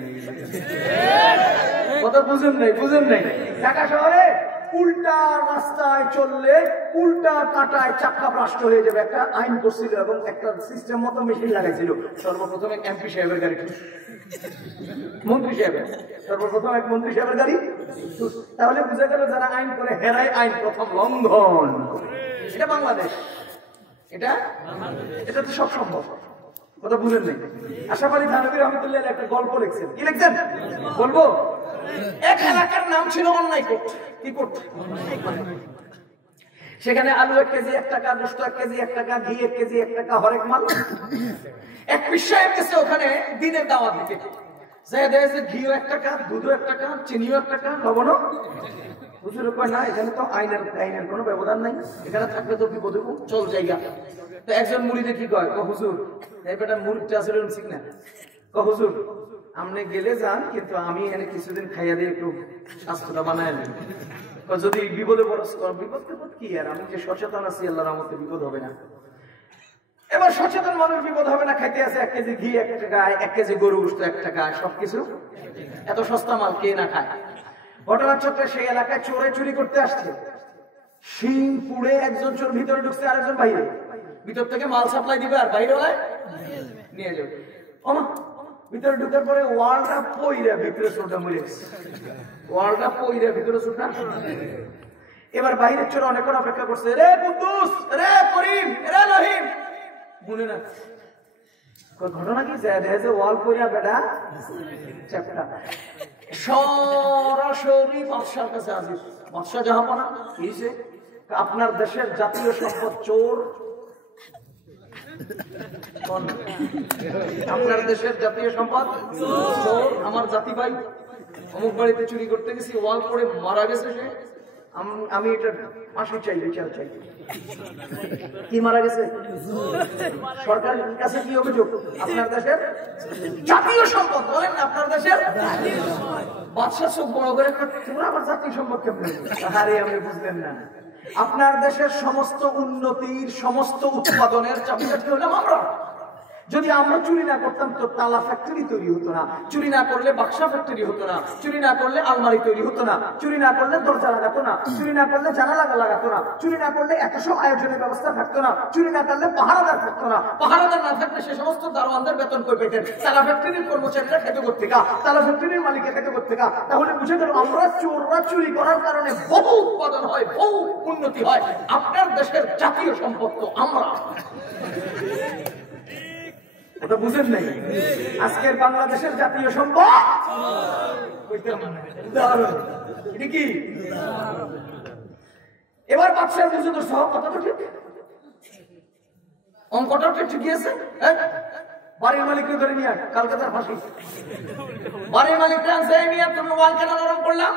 কথা বুঝেন নাই? বুঝেন নাই? ঢাকা শহরে উল্টা রাস্তায় চললে উল্টা কাঁটায় চাক্কা ব্রাস্ট হয়ে যাবে, একটা আইন করছিল এবং একটা সিস্টেম মতো মেশিন লাগাইছিল। সর্বপ্রথম এক এমপি সাহেবের গাড়ি, মন্ত্রী সাহেবের, সর্বপ্রথম এক মন্ত্রী সাহেবের গাড়ি। তাহলে বুঝা গেল যারা আইন করে, হেরাই আইন প্রথম লঙ্ঘন। এটা বাংলাদেশ, এটা তো সব সম্ভব। কথা বুঝেন নাই? আশরাফ আলী থানভী রহমাতুল্লাহ একটা গল্প লিখছেন। কি লিখছেন বলবো? এক এলাকার নাম ছিল অন্যায় কোট। কি কোট? সেখানে আলু 1 কেজি 1 টাকা, গোশত 1 কেজি 1 টাকা, ঘি 1 কেজি 1 টাকা, হরেক মাল। এক বিশ্বায়ক গেছে ওখানে দিনের দাওয়াত দিতে। ঘিও 1 টাকা, দুধও 1 টাকা, চিনিও 1 টাকা, লবণও। হুজুর কয় না, এখানে তো আইনের কোনো ব্যবধান নাই, এখানে থাকলে তো বিপদ হইব, চল জায়গা। তো একজন মুড়িদে কি কয়, হুজুর এই বেটা মুড়িটা আসলে ঠিক না। হুজুর আপনি গেলে যান, কিন্তু আমি এখানে কিছুদিন খাইয়া দিয়ে একটু স্বাস্থ্যটা বানায় নেব। যদি বিপদে পড়স, বিপদ কি আর, আমি যে সচেতন আছি আল্লাহর রহমতে বিপদ হবে না। এবার সচেতন মানুষ বিপদ হবে না, খাইতে আছে 1 কেজি ঘি 1 টাকায়, 1 কেজি গরু গোশত 1 টাকায়, সবকিছু এত সস্তা মাল কে না খায়। ঘটনার চক্রে সেই এলাকায় চোরে চুরি করতে আসছে। শিং পুড়ে একজন চোর ভিতরে ঢুকছে, আরেকজন বাইরে। ভিতর থেকে মাল সাপ্লাই দিবে আর বাইরে নিয়ে যাবে। ভিতরে ঢুকার পরে ওয়ালটা পইরা ভিতরে চোরটা মরে গেছে। ওয়ালটা পইরা ভিতরে চোরটা। এবার বাইরের চোর অনেকক্ষণ অপেক্ষা করছে, রে কুদ্দুস, রে করিম, রে রহিম, মনে না। ঘটনা কি? ওয়াল পইরা বেটা চ্যাপ্টা। সরাসরি বাদশার কাছে আসি। বাদশাহ জাহাপানা, আপনার দেশের জাতীয় সম্পদ চোর, আপনার দেশের জাতীয় সম্পদ চোর। আমার জাতি ভাই অমুক বাড়িতে চুরি করতে গেছি, ওয়াল পড়ে মারা গেছে সে, আমি এটা ফাঁসি চাই, বিচার চাই। কি মারা গেছে? সরকারের কাছে কি অভিযোগ? আপনার দেশের জাতীয় সম্পদ বলেন, আপনার দেশের বাদশা চোখ বড় করে তোমরা আবার জাতীয় সম্পদ কেমন? আরে আপনি বুঝলেন না, আপনার দেশের সমস্ত উন্নতির, সমস্ত উৎপাদনের চাবিকাঠি হলাম আমরা। যদি আমরা চুরি না করতাম তো তালা ফ্যাক্টরি তৈরি হতো না, চুরি না করলে বাক্সা ফ্যাক্টরি হতো না, চুরি না করলে আলমারি তৈরি হতো না, চুরি না করলে দরজা লাগাতো না, চুরি না করলে জানালা লাগাতো না, চুরি না করলে এত সব আয়োজনের ব্যবস্থা থাকতো না, চুরি না করলে পাহারাদার থাকতো না, পাহারাদার না থাকলে সে সমস্ত দারোয়ানদের বেতন করে পেতেন, তালা ফ্যাক্টরির কর্মচারীরা খেতে করতে গা, তালা ফ্যাক্টরির মালিকের খেতে করতে গা। তাহলে বুঝে গেল আমরা চোররা চুরি করার কারণে বহু উৎপাদন হয়, বহু উন্নতি হয়। আপনার দেশের জাতীয় সম্পদ তো আমরা। ওটা বুঝেন নাই? আজকের বাংলাদেশের জাতীয় সম্পদ এটা কি? এবার বাদশাহ বুঝে তো সব কথা তো ঠিক, অঙ্কটা ঠিকই আছে। বাড়ির মালিককে ধরে নিয়ে কালকে তার ফাঁসি। বাড়ির মালিককে আনছে নিয়ে, তুমি ওয়াল কেন নরম করলা?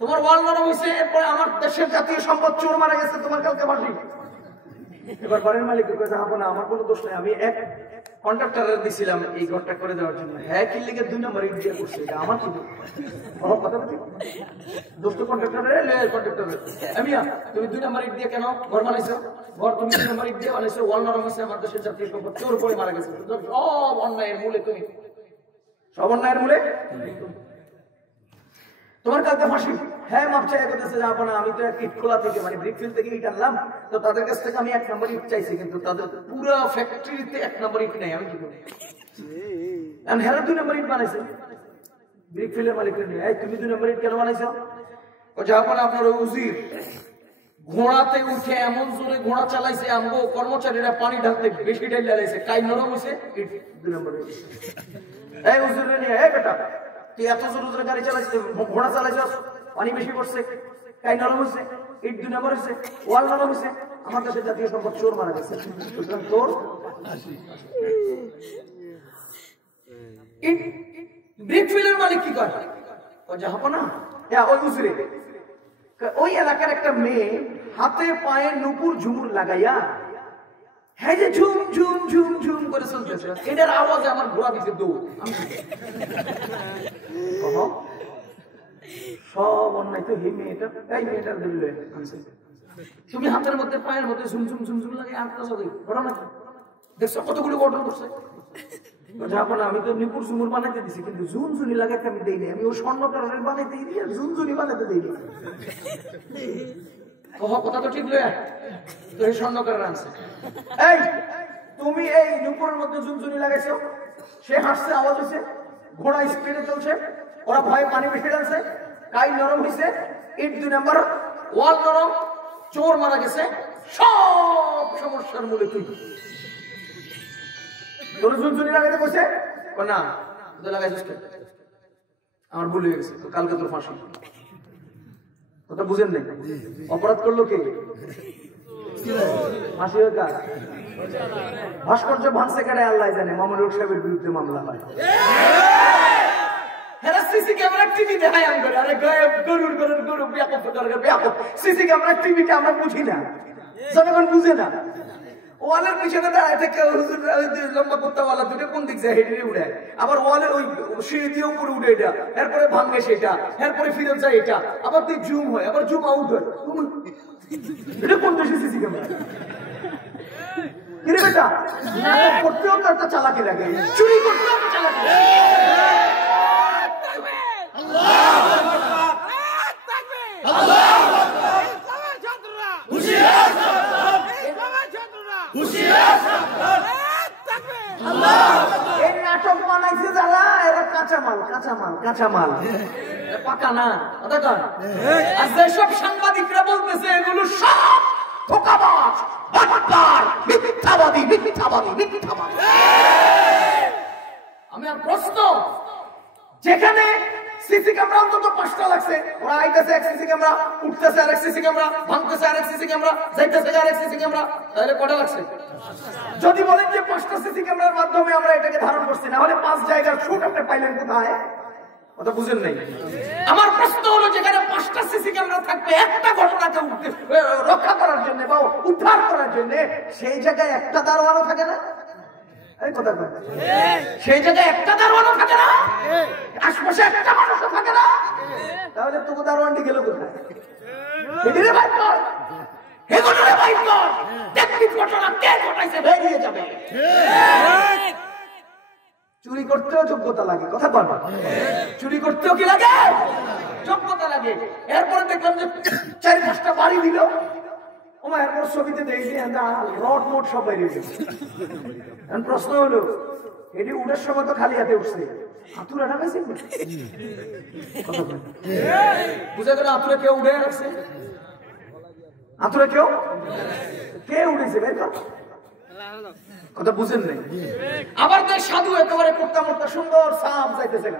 তোমার ওয়াল নরম হয়েছে, এরপরে আমার দেশের জাতীয় সম্পদ চোর মারা গেছে, তোমার কালকে ফাঁসি। এবার বাড়ির মালিক না, আমার কোনো দোষ নাই, আমি এক কন্ট্রাক্টরের দিছিলাম এই কন্ট্রাক্ট করে দেওয়ার জন্য। হ্যাঁ, কি লিখে 2 নম্বর ইট দিয়ে করছে, এটা আমার কি কথা বলছি? দোষ তো কন্ট্রাক্টরের, কন্ট্রাক্টরের। আমিয়া তুমি 2 নম্বর ইট দিয়ে কেন ঘর বানাইছো? ঘর তুমি 2 নম্বর ইট দিয়ে বানাইছো, ওয়াল নরম হয়েছে, আমার দেশের জাতীয় সম্পদ চোর করে মারা গেছে। সব অন্যায়ের মূলে তুমি, সব অন্যায়ের মূলে তোমার কালকে ফাঁসি। হ্যাঁ, মাপ চাই করতেছে যাবো না, আমি তো এক ইট খোলা থেকে মানে ব্রিকফিল্ড থেকে ইট আনলাম, তো তাদের কাছ থেকে আমি 1 নম্বর ইট চাইছি, কিন্তু তাদের পুরো ফ্যাক্টরিতে 1 নম্বর ইট নেই, আমি কি করি? হেরা 2 নম্বর ইট বানাইছে ব্রিকফিল্ডের মালিকের নিয়ে। এই তুমি 2 নম্বর ইট কেন বানাইছো? যাবো না, আপনার ওই উজির ঘোড়াতে উঠে এমন জোরে ঘোড়া চালাইছে, আমগো কর্মচারীরা পানি ঢালতে বেশি ঢাল ঢালাইছে, কাই নরম হয়েছে, ইট 2 নম্বর ইট। এই উজিরে নিয়ে, এই বেটা তুই এত জোরে জোরে গাড়ি চালাইছিস, ঘোড়া চালাইছিস, পানি বেশি পড়ছে, কাই নরম হয়েছে, ইট 2 নম্বর হয়েছে, ওয়াল নরম হয়েছে, আমার দেশের জাতীয় সম্পদ চোর মারা গেছে, সুতরাং তোর ব্রিকফিল্ডের মালিক কি করে? ও যাবো না, ওই উজরে ওই এলাকার একটা মেয়ে হাতে পায়ে নুপুর ঝুমুর লাগাইয়া হ্যাঁ যে ঝুম ঝুম ঝুম ঝুম করে চলতেছে, এটার আওয়াজে আমার ঘোড়া দিতে দৌড়। সব অন্যায় তো এই মেয়েটা, এই মেয়েটার দিল। তুমি হাতের মধ্যে পায়ের মধ্যে ঝুম ঝুম ঝুম ঝুম লাগে, আর ঘটনা কি দেখছো? কতগুলো ঘটনা করছে। যাবো না, আমি তো নিপুর ঝুমুর বানাইতে দিছি, কিন্তু ঝুনঝুনি লাগাইতে আমি দেইনি, আমি ও স্বর্ণকারের বানাইতে দিই আর ঝুনঝুনি বানাইতে দিইনি। কথা তো ঠিক লয়া তো এই স্বর্ণকারের আনছে। এই তুমি এই নুপুরের মধ্যে ঝুনঝুনি লাগাইছো, সে হাসছে, আওয়াজ হয়েছে, ঘোড়া স্পিডে চলছে, ওরা ভয়ে পানি বেশি ডালছে, কাই নরম হয়েছে, ইট 2 নম্বর, ওয়াল নরম, চোর মারা গেছে, সব সমস্যার মূলে তুই। তোর ঝুনঝুনি লাগাইতে বসে না, লাগাইছিস আমার ভুল হয়ে গেছে, কালকে তোর ফাঁসি। কথা বুঝেন নাই? অপরাধ করলো কে? ফাঁসি হয়ে কার? ভাস্কর্য ভাঙছে কেটে আল্লাহ জানে। মামুনুল সাহেবের বিরুদ্ধে মামলা হয়। সিসি ক্যামেরা টিভি দেখায় আমরা, আরে গরুর গরুর গরু ব্যাপক সিসি ক্যামেরা টিভিতে আমরা বুঝি না, জনগণ বুঝে না। ওয়ালের পিছনে দাঁড়ায় থেকে লম্বা কুত্তাওয়ালা দুটো কোন দিক যায় হেঁটে উড়ে, আবার ওয়ালের ওই সিঁড়ি দিয়ে উপরে উঠে এটা, এরপরে ভাঙে সেটা, এরপরে ফিরে যায় এটা, আবার তুই জুম হয়, আবার জুম আউট হয়। এটা কোন দেশে সিসি ক্যামেরা? কিরে বেটা, করতেও তো একটা চালাকি লাগে, চুরি করতেও তো চালাকি লাগে। এই নাটক বানাইছে যারা, এরা কাঁচামাল কাঁচামাল কাঁচামাল, পাকা না। আর যেসব সাংবাদিকরা বলতেছে এগুলো সব ধোঁকাবাজ, বাটপার, মিথ্যাবাদী মিথ্যাবাদী মিথ্যাবাদী। আমি আর প্রশ্ন, যেখানে সিসি ক্যামেরা অন্তত 5টা লাগছে, ওরা আইতেছে এক সিসি ক্যামেরা, উঠতেছে আরেক সিসি ক্যামেরা, ভাঙতেছে আরেক সিসি ক্যামেরা, যাইতেছে আরেক সিসি ক্যামেরা, তাহলে কটা লাগছে? যদি বলেন যে 5টা সিসি ক্যামেরার মাধ্যমে আমরা এটাকে ধারণ করছি, না হলে 5 জায়গার শুট আপনি পাইলেন কোথায়? কথা বুঝেন নাই। আমার প্রশ্ন হলো, যেখানে 5টা সিসি ক্যামেরা থাকবে একটা ঘটনাকে রক্ষা করার জন্য বা উদ্ধার করার জন্য, সেই জায়গায় একটা দারোয়ানও থাকে না? সেই জায়গায় একটা দারোয়ানও থাকে না? আশপাশে একটা মানুষও থাকে না? তাহলে তবু দারোয়ানটি গেল কোথায়? চুরি করতেও যোগ্যতা লাগে, কথা বলবা, চুরি করতেও কি লাগে? যোগ্যতা লাগে। এরপরে দেখলাম যে 4-5টা বাড়ি দিল, ওমা এরপর ছবিতে দেখি রড মোট সব বেরিয়ে গেছে। এখন প্রশ্ন হলো, এটি উঠার সময় তো খালি হাতে উঠছে, হাতুড়া ঢাকাইছে, বুঝা গেল হাতুড়া কেউ উঠে রাখছে, হাতুড়া কেউ কে উঠেছে বের কর, কথা বুঝেন নাই। আবার দেখ সাধু একেবারে করতা মরতা সুন্দর সাপ যাইতেছে,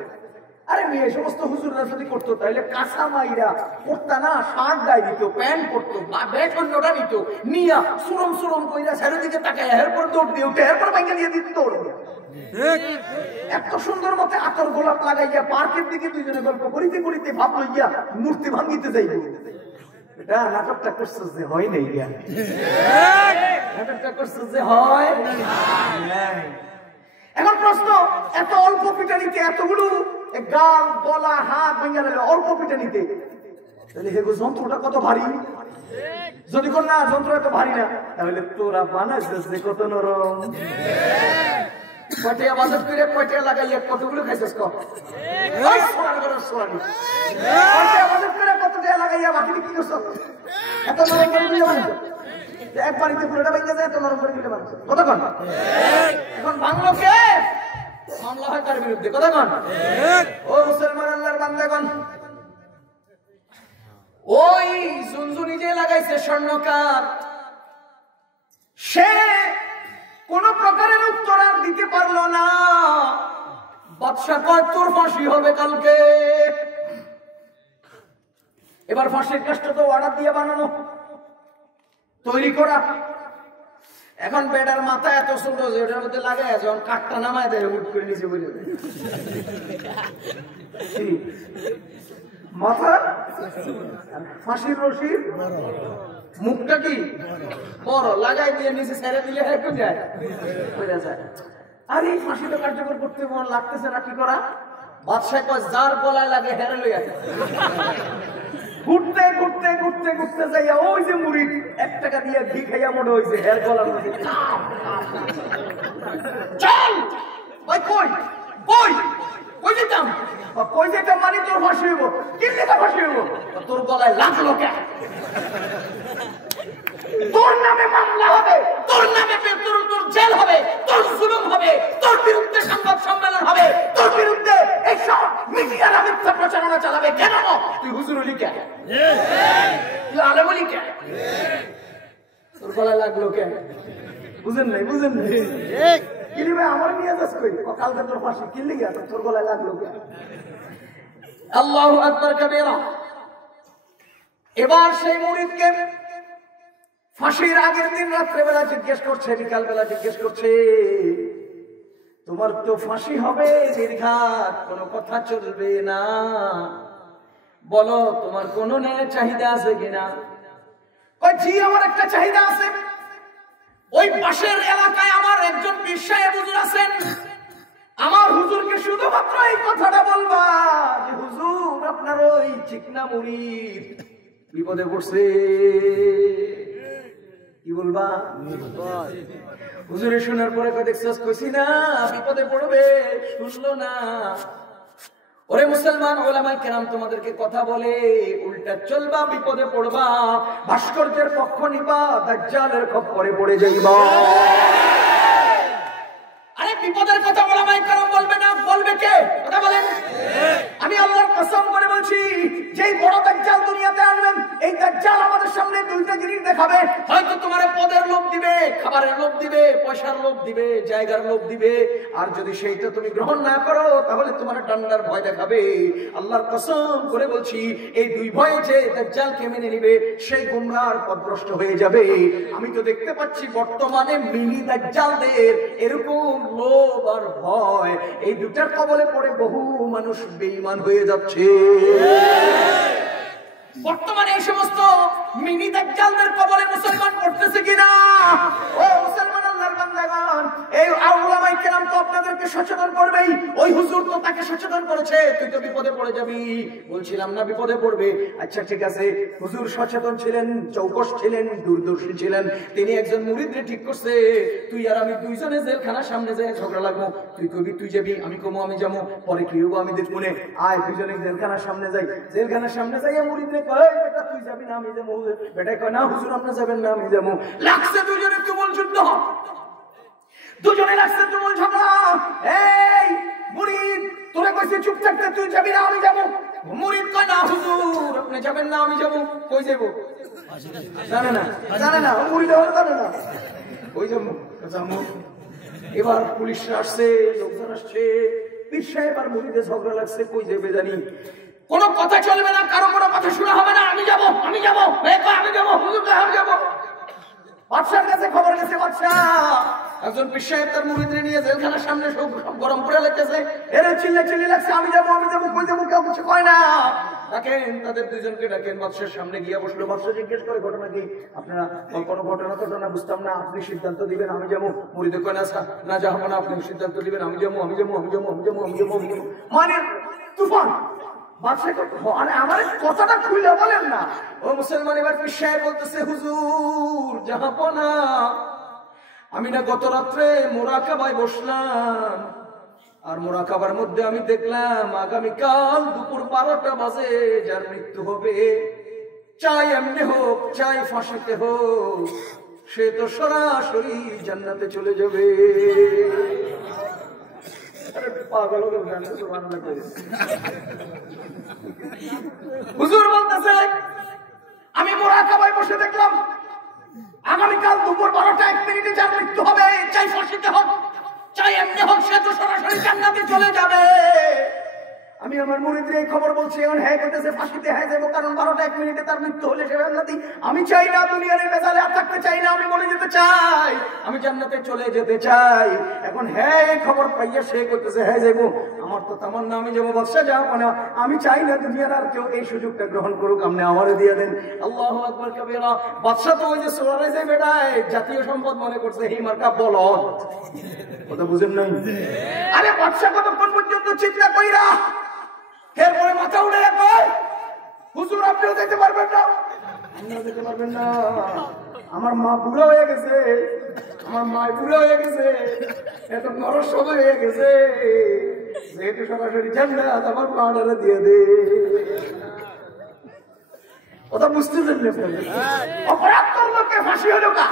আরে মেয়ে সমস্ত হুজুররা যদি করতো তাহলে কাঁচা মাইরা করতা না, শার্ট গায়ে দিত, প্যান্ট পরতো, ব্যাটটা নিত, নিয়া সুরম সুরম কইরা চারিদিকে তাকায় এরপর দৌড় দিয়ে উঠে এরপর বাইকে নিয়ে দিত দৌড়। এত সুন্দর মতে আতর গোলাপ লাগাইয়া পার্কের দিকে দুইজনে গল্প করিতে করিতে ভাব লইয়া মূর্তি ভাঙিতে যাইব। এটা নাটকটা করছো যে হয় নাই, নাটকটা করছো যে হয় নাই। এখন প্রশ্ন, এত অল্প পিটানিতে এতগুলো গাল গলা হাত ভেঙে গেল, অল্প পিটানিতে, তাহলে হেগো যন্ত্রটা কত ভারী? যদি কোন না যন্ত্র এত ভারী না, তাহলে তোরা বানাইছিস কত নরম। কয়টা বাজার করে কয়টা লাগাইয়া কতগুলো খাইছিস? লাগাইয়া বাকি কি করছো? এত নরম করে দিলে বানাইছো, এক বাড়িতে পুরোটা ভেঙে যায়, এত নরম করে দিলে বানাইছো। কতক্ষণ এখন ভাঙলো কে? মামলা হয় তার বিরুদ্ধে। কতক্ষণ? ও মুসলমান আল্লাহর বান্দাগণ, ওই জুনজুনি যে লাগাইছে স্বর্ণকার, সে কোন প্রকারের উত্তর আর দিতে পারলো না। বাদশা কয় তোর ফাঁসি হবে কালকে। এবার ফাঁসির কাজটা তো অর্ডার দিয়ে বানানো, তৈরি করা। এখন বেডার মাথা এত ছোট যে ওটার মধ্যে লাগায় যখন কাঠটা নামায় দেয় উঠ করে নিচে বলে মাথা ফাঁসির রশির মুখটা কি বড়, লাগাই দিয়ে নিচে ছেড়ে দিলে যায়। আর এই ফাঁসিটা কার্যকর করতে লাগতেছে না, কি করা? বাদশাহ কয় যার গলায় লাগে হেরে লইয়া ঘুরতে ঘুরতে ঘুরতে ঘুরতে যাইয়া ওই যে মুড়ি 1 টাকা দিয়ে ঘি খাইয়া মনে হয়েছে হের গলার মধ্যে। চল ভাই, কই কই কই যেতাম, কই যেতাম মানে তোর ফাঁসি হইব। কি লেখা ফাঁসি হইব? তোর গলায় লাগলো কে? তোর নামে মামলা হবে, তোর নামে তোর জেল হবে, তোর জুলুম হবে, তোর বিরুদ্ধে সংবাদ সম্মেলন হবে, তোর বিরুদ্ধে এইসব মিডিয়ার মিথ্যা প্রচারণা চালাবে। কেন? তুই হুজুর হলি কে? তুই আলেম হলি কে? তোর গলায় লাগলো কে? বুঝেন নাই, বুঝেন নাই। কিলি ভাই আমার নিয়ে যাস কই? কালকে তোর ফাঁসি কিনলি গিয়া, তোর গলায় লাগলো কে? আল্লাহু আকবার কাবীরা। এবার সেই মুরিদকে ফাঁসির আগের দিন রাত্রেবেলা জিজ্ঞেস করছে, বিকালবেলা জিজ্ঞেস করছে, তোমার তো ফাঁসি হবে নির্ঘাত, কোনো কথা চলবে না, বলো তোমার কোনো ন্যায় চাহিদা আছে কিনা? জি আমার একটা চাহিদা আছে। ওই পাশের এলাকায় আমার একজন পীর সাহেব হুজুর আছেন, আমার হুজুরকে শুধুমাত্র এই কথাটা বলবা যে হুজুর আপনার ওই চিকনা মুরিদ বিপদে পড়ছে। কি বলবা? হুজুরে শোনার পরে দেখছিস কইছি না বিপদে পড়বে, শুনলো না। ওরে মুসলমান ওলামায়ে কেরাম তোমাদেরকে কথা বলে, উল্টা চলবা, বিপদে পড়বা, ভাস্কর্যের পক্ষ নিবা, দাজ্জালের খপ্পরে পড়ে যাইবা। আরে বিপদের কথা ওলামায়ে কেরাম বলবে না, বলবে কে? কথা বলেন। আমি আল্লাহর কসম করে বলছি, যেই বড় দাজ্জাল দুনিয়াতে আসবেন, এই দাজ্জাল আমাদের সামনে দুইটা জিনিস দেখাবে, হয়তো তোমার পদের লোভ দিবে, খাবারের লোভ দিবে, পয়সার লোভ দিবে, জায়গার লোভ দিবে, আর যদি সেইটা তুমি গ্রহণ না করো তাহলে তোমার ডান্ডার ভয় দেখাবে। আল্লাহর কসম করে বলছি, এই দুই ভয়ে যে দাজ্জালকে মেনে নিবে সেই গুমরাহর পথভ্রষ্ট হয়ে যাবে। আমি তো দেখতে পাচ্ছি বর্তমানে মিনি দাজ্জালদের এরকম লোভ আর ভয়, এই দুটার কবলে পড়ে বহু মানুষ বেঈমান হয়ে যাচ্ছে। বর্তমানে এই সমস্ত মিনি দাজ্জালদের কবলে মুসলমান পড়তেছে কিনা? ও মুসলমান আল্লাহর বান্দাগণ, এই উলামায়ে কেরাম তো আপনাদেরকে সচেতন করবেই। ওই হুজুর তো তাকে সচেতন করেছে, তুই তো বিপদে পড়ে যাবি। বলছিলাম না বিপদে পড়বে? আচ্ছা ঠিক আছে, হুজুর সচেতন ছিলেন, চৌকস ছিলেন, দূরদর্শী ছিলেন। তিনি একজন মুরিদরে ঠিক করছে, তুই আর আমি দুইজনে জেলখানার সামনে যায় ঝগড়া লাগবো। তুই কবি তুই যাবি, আমি কমো আমি যাবো, পরে কি হবো আমি দেখবো। আয় দুইজনে জেলখানার সামনে যাই। জেলখানার সামনে যাই মুরিদরে কয়, বেটা তুই যাবি না আমি যাবো। বেটা কয়, না হুজুর আপনি যাবেন না আমি যাবো। লাগছে দুজনে তুমুল যুদ্ধ, দুজনে লাগছে তুমুল ঝগড়া। এই মুরিদ তোরে কইছে চুপ থাকতে, তুই যাবি না আমি যাবো। মুরিদ কয়, না হুজুর আপনি যাবেন না আমি যাবো। কই যাবো জানে না, জানে না, মুরিদ জানে না, কই যাবো যাবো। এবার পুলিশরা আসছে, লোকজন আসছে, পীর সাহেব আর মুরিদের ঝগড়া লাগছে, কই যাবে জানি। কোনো কথা চলবে না, কারো কোনো কথা শোনা হবে না, আমি যাবো আমি যাবো আমি যাবো, হুজুর আমি যাবো। বাদশার কাছে খবর গেছে, বাদশা একজন পীর সাহেব তার মুরিদরে নিয়ে জেলখানার সামনে সব গরম করে লাগতেছে। এরে চিল্লা চিল্লি লাগছে, আমি যাবো কই যাবো, কেউ কিছু কয় না। ডাকেন তাদের দুইজনকে ডাকেন, বাদশার সামনে গিয়ে বসলো। বাদশা জিজ্ঞেস করে, ঘটনা কি? আপনারা কোনো ঘটনা বুঝতাম না, আপনি সিদ্ধান্ত দিবেন আমি যাবো। মুরিদে কয়, না যাবো না, আপনি সিদ্ধান্ত দিবেন আমি যাবো আমি যাবো আমি যাবো আমি যাবো আমি যাবো আমি যাবো। মানে তুফান। আমার কথাটা খুলে বলেন না। ও মুসলমান, এবার পীর সাহেব বলতেছে, হুজুর জাহাপনা, আমি না গত রাত্রে মুরাকাবায় বসলাম, আর মুরাকাবার মধ্যে আমি দেখলাম আগামীকাল দুপুর 12টা বাজে যার মৃত্যু হবে, চাই এমনি হোক চাই ফাঁসিতে হোক, সে তো সরাসরি জান্নাতে চলে যাবে। হুজুর বলতেছে, আমি মুরাকাবায় বসে দেখলাম আগামীকাল দুপুর 12টা 1 মিনিটে যার মৃত্যু হবে, চাই ফাঁসিতে হোক চাই এমনি হোক, সে তো সরাসরি জান্নাতে চলে যাবে। আমি আমার মুরিদরে এই খবর বলছি, এখন হ্যাঁ করতেছে ফাঁসিতে হ্যাঁ যাবো, কারণ 12টা 1 মিনিটে তার মৃত্যু হলে সে জান্নাতি। আমি চাই না দুনিয়ার এই বেজালে আর থাকতে চাই না, আমি মরে যেতে চাই, আমি জান্নাতে চলে যেতে চাই। এখন হ্যাঁ খবর পাইয়া সে করতেছে হ্যাঁ যাবো। আমার তো তামান্না আমি যাবো। বাদশা যাও, মানে আমি চাই না দুনিয়ার আর কেউ এই সুযোগটা গ্রহণ করুক, আপনি আমারে দিয়ে দেন। আল্লাহু আকবার কাবীরা। বাদশা তো ওই যে সোয়ারে যে বেটায় জাতীয় সম্পদ মনে করছে, এই মার্কা বলদ, কথা বুঝেন নাই? আরে বাদশা কতক্ষণ পর্যন্ত চিন্তা কইরা এরপরে মাথা উঠে কয়, হুজুর আপনিও যেতে পারবেন না, আপনিও যেতে পারবেন না, আমার মা বুড়া হয়ে গেছে, আমার মা বুড়া হয়ে গেছে, এত নরস সময় হয়ে গেছে, যেহেতু সরাসরি জান্নাত আমার পাহাড়ে দিয়ে দে। কথা বুঝতেছেন? অপরাধ করলো কে? ফাঁসি হলো কা?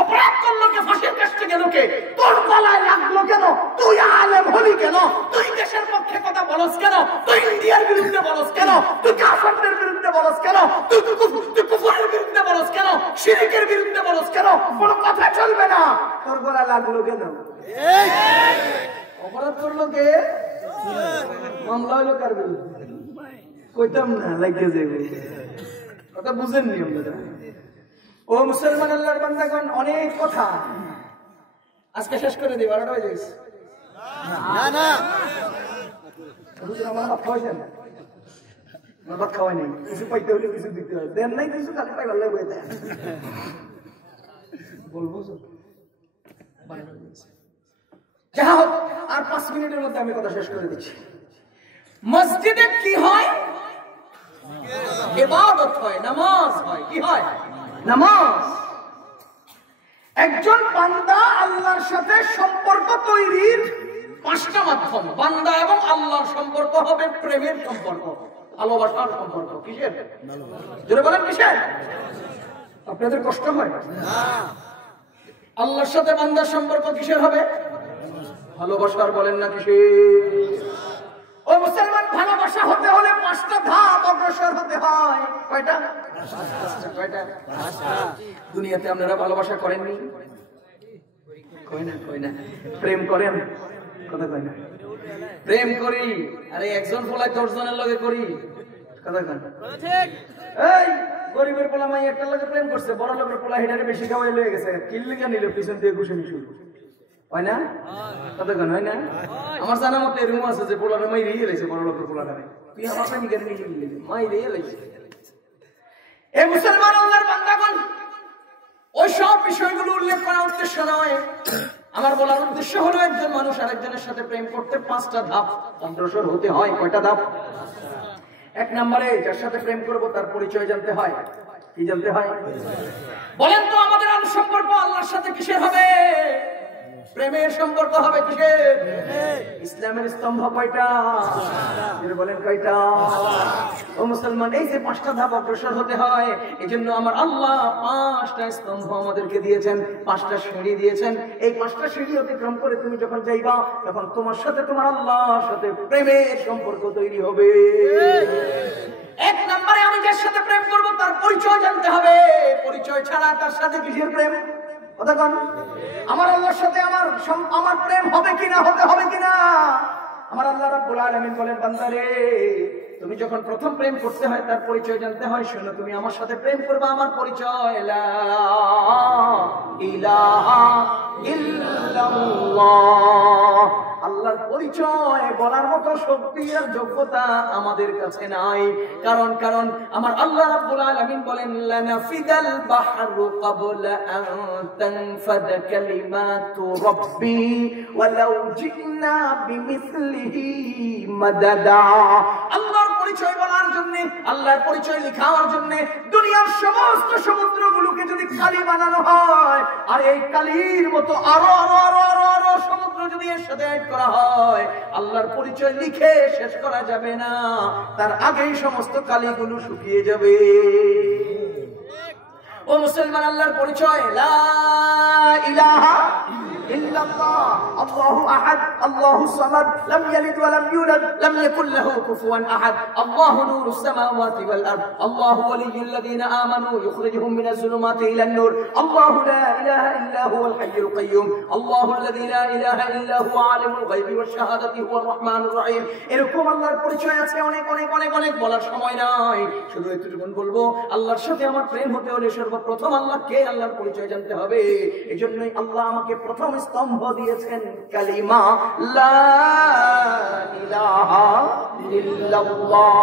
অপরাধ করলো কে? ফাঁসির কাছে গেল কে? তোর গলায় লাগলো কেন? তুই আলেম হলি কেন? তুই দেশের পক্ষে কথা বলস কেন? তুই ইন্ডিয়ার বিরুদ্ধে বলস কেন? তুই কাফেরদের বিরুদ্ধে বলস কেন? তুই কুফরের বিরুদ্ধে বলস কেন? শিরকের বিরুদ্ধে বলস কেন? কোনো কথা চলবে না। তোর গলায় লাগলো কেন? অপরাধ করলো কে? মামলা হলো কার বিরুদ্ধে? কইতাম না, লাগে যাবে। কথা বুঝেননি আপনারা? ও মুসলমান আল্লাহর বান্দাগণ, অনেক কথা আজকে শেষ করে দিই, 12টা হয়ে গেছে। না না আমার ভাত খাওয়াইছেন? আমার ভাত খাওয়াই নেই, কিছু পাইতে হলে কিছু দিতে হয়, দেন নাই কিছু, খালি পাই ভালো হয়ে যায়। বলবো যা হোক, আর 5 মিনিটের মধ্যে আমি কথা শেষ করে দিচ্ছি। মসজিদে কি হয়? ইবাদত হয়, নামাজ হয়। কি হয়? নামাজ। একজন বান্দা আল্লাহর সাথে সম্পর্ক তৈরির 5টা মাধ্যম। বান্দা এবং আল্লাহর সম্পর্ক হবে প্রেমের সম্পর্ক, ভালোবাসার সম্পর্ক। কিসের? জোরে বলেন কিসের? আপনাদের কষ্ট হয় না? আল্লাহর সাথে বান্দার সম্পর্ক কিসের হবে? ভালোবাসার। বলেন না কিসের? ও মুসলমান, ভালোবাসা হতে হলে 5টা ধাপ অগ্রসর হতে হয়। কয়টা? কয়টা? দুনিয়াতে আপনারা ভালোবাসা করেননি? কই না প্রেম করেন? কথা কয় না। প্রেম করি, আরে একজন পোলায় 10 জনের লগে করি। কথা কয় না। ঠিক। এই গরিবের পোলা মাই একটা লগে প্রেম করছে, বড় লোকের পোলা হেডারে বেশি খাওয়াই লয়ে গেছে, কিল্লিগা নিল পিছন দিয়ে ঘুষে নিছু। হয় না? কথা কয় না, হয় না? আমার জানা মতে এরকম আছে যে পোলারে মাই রিয়ে লাইছে, বড় লোকের পোলারে তুই আমার প্রেম করে নিয়ে গেলি, মাই রিয়ে লাইছে। এই মুসলমান আল্লাহর বান্দাগণ, ওই সব বিষয়গুলো উল্লেখ করা উদ্দেশ্য নয়। আমার বলার উদ্দেশ্য হলো একজন মানুষ আরেকজনের সাথে প্রেম করতে 5টা ধাপ অগ্রসর হতে হয়। কয়টা ধাপ? 1 নম্বরে যার সাথে প্রেম করব তার পরিচয় জানতে হয়। কি জানতে হয়? বলেন তো আমাদের সম্পর্ক আল্লাহর সাথে কিসের হবে? প্রেমের সম্পর্ক হবে কিসের? ইসলামের স্তম্ভ কয়টা? বলেন কয়টা? ও মুসলমান, এই যে 5টা ধাপ অগ্রসর হতে হয়, এই জন্য আমার আল্লাহ 5টা স্তম্ভ আমাদেরকে দিয়েছেন, 5টা সিঁড়ি দিয়েছেন। এই 5টা সিঁড়ি অতিক্রম করে তুমি যখন যাইবা, তখন তোমার সাথে তোমার আল্লাহর সাথে প্রেমের সম্পর্ক তৈরি হবে। 1 নম্বরে আমি যার সাথে প্রেম করব তার পরিচয় জানতে হবে। পরিচয় ছাড়া তার সাথে কিসের প্রেম? কথা কন। আমার আল্লাহর সাথে আমার প্রেম হবে কিনা, হতে হবে কিনা? আমার আল্লাহ রাব্বুল আলামিন বলেন, বান্দারে তুমি যখন প্রথম প্রেম করতে হয় তার পরিচয় জানতে হয়। শোনো, তুমি আমার সাথে প্রেম করবে, আমার পরিচয় লা ইলাহা ইল্লাল্লাহ। আল্লাহর পরিচয় বলার মতো শক্তি আর যোগ্যতা আমাদের কাছে নাই। কারণ আমার আল্লাহ রাব্বুল আলামিন বলেন, লানাফিদাল বাহরু ক্বাবলা আন তানফাদা কালিমাতু রাব্বি ওয়ালাউ জিনা বিমিসলিহি মাদাদা। আল্লাহর পরিচয় বলার জন্য, আল্লাহর পরিচয় লেখার জন্য দুনিয়ার সমস্ত সমুদ্রগুলোকে যদি কালি বানানো হয়, আর এই কালির মতো আরো আরো আরো আরো আরো সমুদ্র যদি এর সাথে অ্যাড করা হয়, আল্লাহর পরিচয় লিখে শেষ করা যাবে না। তার আগেই সমস্ত কালিগুলো শুকিয়ে যাবে। ও মুসলমান, আল্লাহর পরিচয় লা ইলাহা ইল্লাল্লাহ, আল্লাহু আহাদ, আল্লাহু সামাদ, লাম ইয়ালিদ ওয়া লাম ইউলাদ, লাম ইয়াকুল লাহু কুফুয়ান আহাদ, আল্লাহু নূরুস সামাওয়াতি ওয়াল আরদ, আল্লাহু ওয়ালিয়্যুল লাযীনা আমানু ইখরিজুহুম মিনাজ যুলুমাতি ইলান নূর, আল্লাহু লা ইলাহা ইল্লা হুয়াল হাইয়ুল কাইয়্যুম, আল্লাহু আল্লাযী লা ইলাহা ইল্লা হুয়া আলিমুল গায়বি ওয়াশ শাহাদাতি হুয়ার রহমানুর রহিম। এরকম আল্লাহর পরিচয় আছে অনেক অনেক অনেক অনেক, বলার সময় নাই। শুধু একটুকুন বলবো, আল্লাহর সাথে আমার প্রেম হতে হলে সর্বপ্রথম আল্লাহকে, আল্লাহর পরিচয় জানতে হবে। এজন্যই আল্লাহ আমাকে প্রথম স্তম্ভ দিয়েছেন কালিমা লা ইলাহা ইল্লাল্লাহ।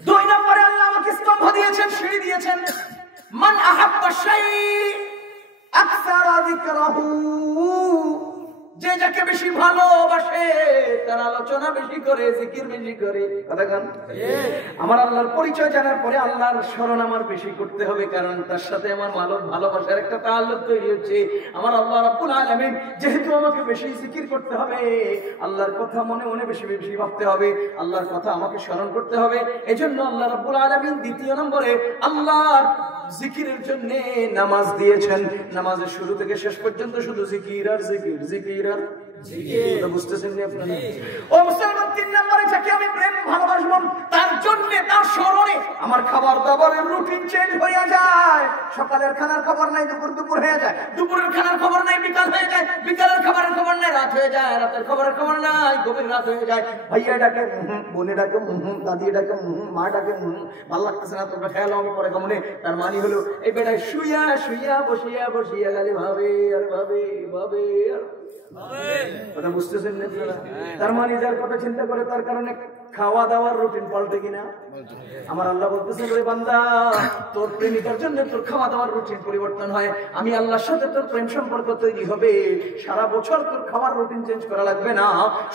2 নম্বরে আল্লাহ আমাকে স্তম্ভ দিয়েছেন, সিঁড়ি দিয়েছেন, মান আহাব্বা শাই আকসারা যিকরাহু। যে যাকে বেশি ভালোবাসে তার আলোচনা বেশি করে, জিকির বেশি করে। কথা বলেন। আমার আল্লাহর পরিচয় জানার পরে আল্লাহর স্মরণ আমার বেশি করতে হবে, কারণ তার সাথে আমার ভালোবাসার একটা তাআল্লুক তৈরি হচ্ছে। আমার আল্লাহ রাব্বুল আলামিন যেহেতু আমাকে বেশি জিকির করতে হবে, আল্লাহর কথা মনে মনে বেশি বেশি ভাবতে হবে, আল্লাহর কথা আমাকে স্মরণ করতে হবে। এজন্য আল্লাহ রাব্বুল আলামিন 2 নম্বরে আল্লাহর জিকিরের জন্য নামাজ দিয়েছেন। নামাজের শুরু থেকে শেষ পর্যন্ত শুধু জিকির আর জিকির, জিকির আর জিকির। বুঝতেছেন না আপনারা? ও মুসলমান, 3 নম্বরে যাকে আমি প্রেম ভালোবাসবো তার জন্য, তার স্মরণে আমার খাবার দাবারের রুটিন চেঞ্জ হয়ে যায়। সকালের খানার খবর নাই, দুপুর হয়ে যায়, দুপুরের খানার খবর নাই, বিকাল হয়ে যায়, বিকালের খাবারের খবর নাই, রাত হয়ে যায়, রাতের খবরের খবর নাই, গভীর রাত হয়ে যায়। ভাইয়া ডাকে, বোনে ডাকে, দাদি ডাকে, মা ডাকে, ভালো লাগতেছে না, তোমরা খেয়াল আমি পরে কমনে। তার মানে হলো এই বেটায় শুইয়া শুইয়া বসিয়া বসিয়া গালি ভাবে আর ভাবে ভাবে আর কথা বুঝতেছেন না? তার মানে যার কথা চিন্তা করে তার কারণে খাওয়া দাওয়ার রুটিন পাল্টে কিনা? আমার আল্লাহ বলতেছেন, ওরে বান্দা, তোর প্রেমিকার জন্য তোর খাওয়া দাওয়ার রুটিন পরিবর্তন হয়, আমি আল্লাহর সাথে তোর প্রেম সম্পর্ক তৈরি হবে। সারা বছর তোর খাওয়ার রুটিন চেঞ্জ করা লাগবে না,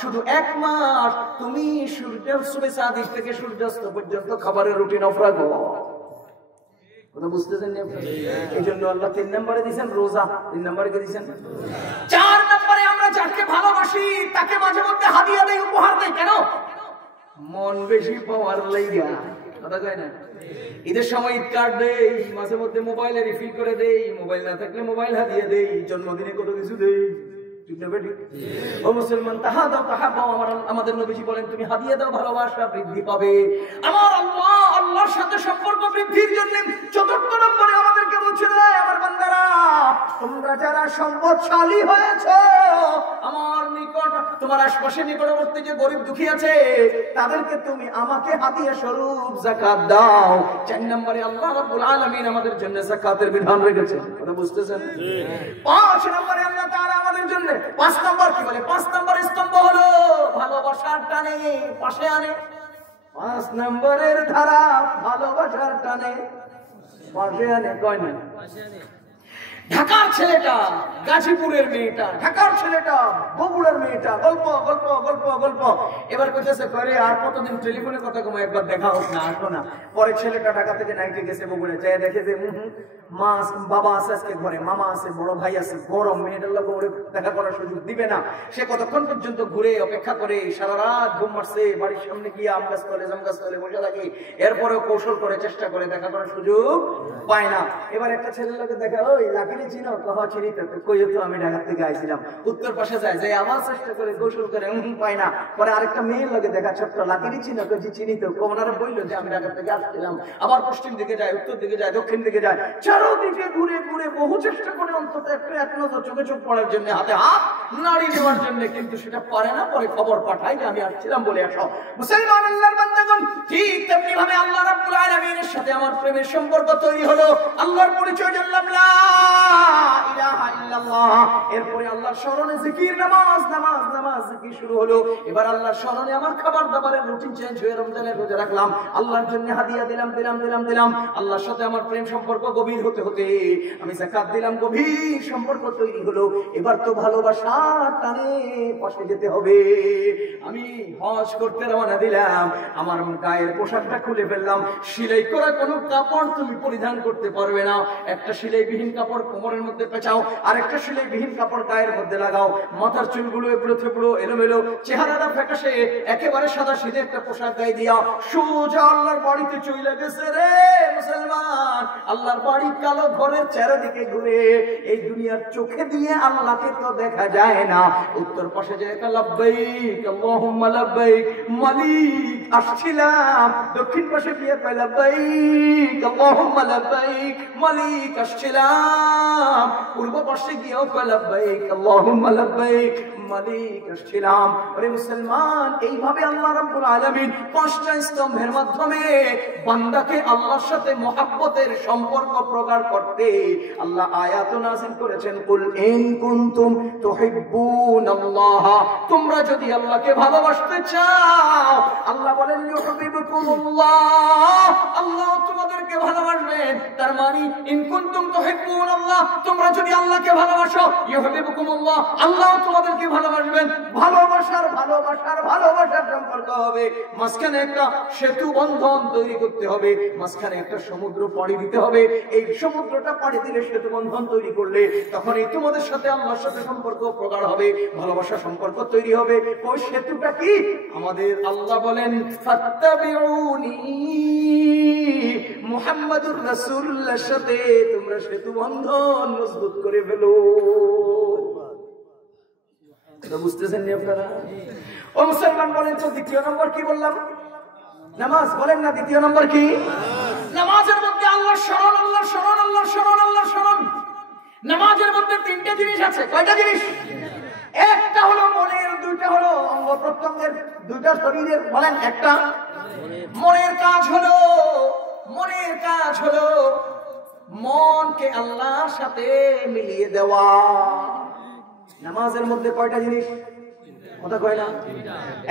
শুধু 1 মাস তুমি সূর্যের শুভে সাদিক থেকে সূর্যাস্ত পর্যন্ত খাবারের রুটিন অফ রাখো। কথা বুঝতেছেন না? এই জন্য আল্লাহ 3 নম্বরে দিয়েছেন রোজা, 3 নম্বরে কে দিয়েছেন? 4 নম্বরে আমরা যাকে ভালোবাসি তাকে মাঝে মধ্যে হাদিয়া দেই, উপহার দেই। কেন? মন বেশি পাওয়ার লাইগা। কথা কয় না? ঈদের সময় ঈদ কার্ড দেই, মাঝে মধ্যে মোবাইলে রিফিল করে দেই, মোবাইল না থাকলে মোবাইল হাদিয়া দেই, জন্মদিনে কত কিছু দেই। ও মুসলমান, তাহাদাও তাহাব্বাও, আমাদের নবীজি বলেন তুমি হাদিয়া দাও, ভালোবাসা বৃদ্ধি পাবে। আমার আল্লাহ, আল্লাহর সাথে সম্পর্ক বৃদ্ধির জন্য ৪র্থ নম্বরে আমাদেরকে বলছেন, আমার বান্দারা, তোমরা যারা সম্পদশালী হয়েছো, আমার নিকট, তোমার আশপাশে নিকটবর্তী যে গরিব দুঃখী আছে, তাদেরকে তুমি আমাকে হাদিয়া স্বরূপ যাকাত দাও। ৪ নম্বরে আল্লাহ রাব্বুল আলামিন আমাদের জন্য যাকাতের বিধান রেখেছেন। কথা বুঝতেছেন? ৫ নম্বরে আল্লাহ তাআলা আমাদের জন্য ৫ নম্বর কি বলে? ৫ নম্বর স্তম্ভ হলো ভালোবাসার টানে পাশে আনে। ৫ নম্বরের ধারা ভালোবাসার টানে পাশে আনে। কয় না? ঢাকার ছেলেটা, গাজীপুরের মেয়েটা, ঢাকার ছেলেটা, বগুড়ার মেয়েটা, গল্প গল্প গল্প গল্প। এবার কোথাছে করে আর কতদিন টেলিফোনে কথা কমে, একবার দেখা হোক না, আসো না। পরে ছেলেটা ঢাকা থেকে নাইটে গেছে বগুড়া, যায় দেখে যে মা বাবা আছে আজকে ঘরে, মামা আছে, বড় ভাই আছে, গরম, মেয়েটার লোক ওরে দেখা করার সুযোগ দিবে না। সে কতক্ষণ পর্যন্ত ঘুরে অপেক্ষা করে, সারা রাত ঘুম মারছে, বাড়ির সামনে গিয়ে আম গাছ তলে জাম গাছ তলে বসে থাকে, এরপরেও কৌশল করে চেষ্টা করে দেখা করার সুযোগ পায় না। এবার একটা ছেলের লোকে দেখা, ওই লাকিনি চিনো? কহ চিনি তো। কই তো আমি ঢাকা থেকে আইছিলাম। উত্তর পাশে যায়, যে আবার চেষ্টা করে কৌশল করে পায় না। পরে আরেকটা মেয়ের লোকে দেখা, ছোট্ট, লাকিনি চিনো? কই চিনি তো। ওনারা বললো যে আমি ঢাকা থেকে আসছিলাম। আবার পশ্চিম দিকে যায়, উত্তর দিকে যায়, দক্ষিণ দিকে যায়, চারোদিকে ঘুরে ঘুরে বহু চেষ্টা করে অন্তত একটু এক নজর চোখে চোখ পড়ার জন্য, হাতে হাত নাড়ি দেওয়ার জন্য, কিন্তু সেটা পারে না। পরে খবর পাঠায় যে আমি আসছিলাম বলে আসো। মুসলমান আল্লাহর বান্দাগণ, ঠিক তেমনি ভাবে আল্লাহ রাব্বুল আলামিনের সাথে আমার প্রেমের সম্পর্ক তৈরি হলো। আল্লাহর পরিচয় জানলাম, লা ইলাহা ইল্লাল্লাহ। এরপরে আল্লাহর স্মরণে জিকির, নামাজ নামাজ নামাজ জিকির শুরু হলো। এবার আল্লাহর স্মরণে আমার খাবার দাবারের রুটিন চেঞ্জ হয়ে রমজানের রোজা রাখলাম, আল্লাহর জন্য হাদিয়া দিলাম দিলাম দিলাম দিলাম। আল্লাহর সাথে আমার প্রেম সম্পর্ক গভীর হতে হতে আমি যাকাত দিলাম, গভীর সম্পর্ক তৈরি হলো। এবার তো ভালোবাসার টানে পাশে যেতে হবে। আমি হজ করতে রওনা দিলাম, আমার গায়ের পোশাকটা খুলে ফেললাম। সেলাই করা কোনো কাপড় তুমি পরিধান করতে পারবে না। একটা সেলাইবিহীন কাপড় কোমরের মধ্যে পেঁচাও, আর একটা সেলাইবিহীন কাপড় গায়ের মধ্যে লাগাও। মাথার চুলগুলো এবড়ো থেবড়ো এলোমেলো, চেহারাটা ফ্যাকাশে, একেবারে সাদা সিধে একটা পোশাক গায়ে দিয়া সোজা আল্লাহর বাড়িতে চলে গেছে রে মুসলমান। আল্লাহর বাড়ি কালো ঘরের চারিদিকে ঘুরে, এই দুনিয়ার চোখে দিয়ে আল্লাহকে তো দেখা যায় না। উত্তর পাশে যে লাব্বাইক আল্লাহুম্মা লাব্বাইক, মালিক আসছিলাম। দক্ষিণ পাশে গিয়ে কয় লাব্বাইক আল্লাহুম্মা লাব্বাইক, মালিক আসছিলাম। পূর্ব পাশে গিয়েও কয় লাব্বাইক আল্লাহুম্মা লাব্বাইক, মালিক আসছিলাম। আরে মুসলমান, এইভাবে আল্লাহ রাব্বুল আলামিন ৫টা স্তম্ভের মাধ্যমে বান্দাকে আল্লাহর সাথে মহব্বতের সম্পর্ক প্রকাশ করতে আল্লাহ আয়াত নাযিল করেছেন। কুল ইন কুনতুম তুহিব্বুনাল্লাহ, তোমরা যদি আল্লাহকে ভালোবাসতে চাও, আল্লাহ বলেন ইউহিব্বুকুমুল্লাহ, আল্লাহ তোমাদেরকে ভালোবাসবেন। তার মানে ইন কুনতুম তুহিব্বুনাল্লাহ, তোমরা যদি আল্লাহকে ভালোবাসো, ইউহিব্বুকুমুল্লাহ, আল্লাহ তোমাদেরকে ভালোবাসবেন। ভালোবাসার সম্পর্ক হবে। মাঝখানে একটা সেতু বন্ধন তৈরি করতে হবে, মাঝখানে একটা সমুদ্র পাড়ি দিতে হবে। এই সমুদ্রটা পাড়ি দিলে, সেতু বন্ধন তৈরি করলে, তখন এই তোমাদের সাথে আল্লাহর সাথে সম্পর্ক প্রগাঢ় হবে, ভালোবাসার সম্পর্ক তৈরি হবে। ওই সেতুটা কি? আমাদের আল্লাহ বলেন ফাত্তাবিউনি, মুহাম্মাদুর রাসূলুল্লাহর সাথে তোমরা সেতু বন্ধন মজবুত করে ফেলো। বুঝতেছেন নি আপনারা? ও মুসলমান, বলেন তো দ্বিতীয় নম্বর কি বললাম? নামাজ। বলেন না দ্বিতীয় নম্বর কি? নামাজের মধ্যে আল্লাহর স্মরণ, আল্লাহর স্মরণ, আল্লাহর স্মরণ, আল্লাহর স্মরণ। নামাজের মধ্যে 3টে জিনিস আছে। কয়টা জিনিস? একটা হলো মনের, 2টা হলো অঙ্গ প্রত্যঙ্গের, 2টা শরীরের। বলেন একটা মনের কাজ হলো, মনের কাজ হলো মনকে আল্লাহর সাথে মিলিয়ে দেওয়া। নামাজের মধ্যে কয়টা জিনিস? কথা কয় না?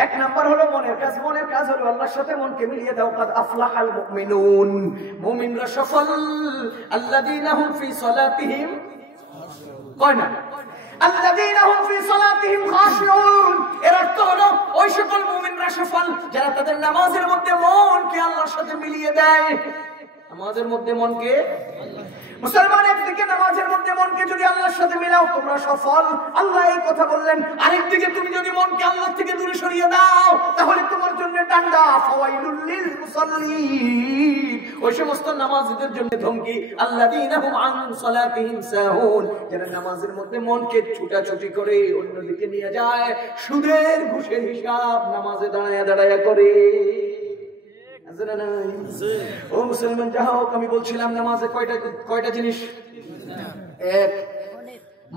1 নাম্বার হলো মনের কাজ। মনের কাজ হলো আল্লাহর সাথে মনকে মিলিয়ে দাও। কাদ আফলাহাল মুমিনুন, মুমিনরা সফল। আল্লাযীনা হুম ফি সালাতিহিম, কয় না? আল্লাযীনা হুম ফি সালাতিহিম খাশিউন। এর অর্থ হলো ওই সকল মুমিনরা সফল যারা তাদের নামাজের মধ্যে মনকে আল্লাহর সাথে মিলিয়ে দেয়। নামাজের মধ্যে মনকে, মুসলমান, একদিকে নামাজের মধ্যে মনকে যদি আল্লাহর সাথে মিলাও, তোমরা সফল। আল্লাহ এই কথা বললেন। আরেকদিকে তুমি যদি মনকে আল্লাহ থেকে দূরে সরিয়ে দাও, তাহলে তোমার জন্য ডান্ডা। ফাওয়াইলুল লিল মুসাল্লিন, ওই সমস্ত নামাজীদের জন্য ধমকি, আল্লাযীনা হুম আন সালাতিহিম সাহুন, যারা নামাজের মধ্যে মনকে ছুটাছুটি করে অন্যদিকে নিয়ে যায়, সুদের ঘুষের হিসাব নামাজে দাঁড়ায়া দাঁড়ায়া করে। ও মুসলমান যারা হোক, আমি বলছিলাম নামাজে কয়টা জিনিস? এক,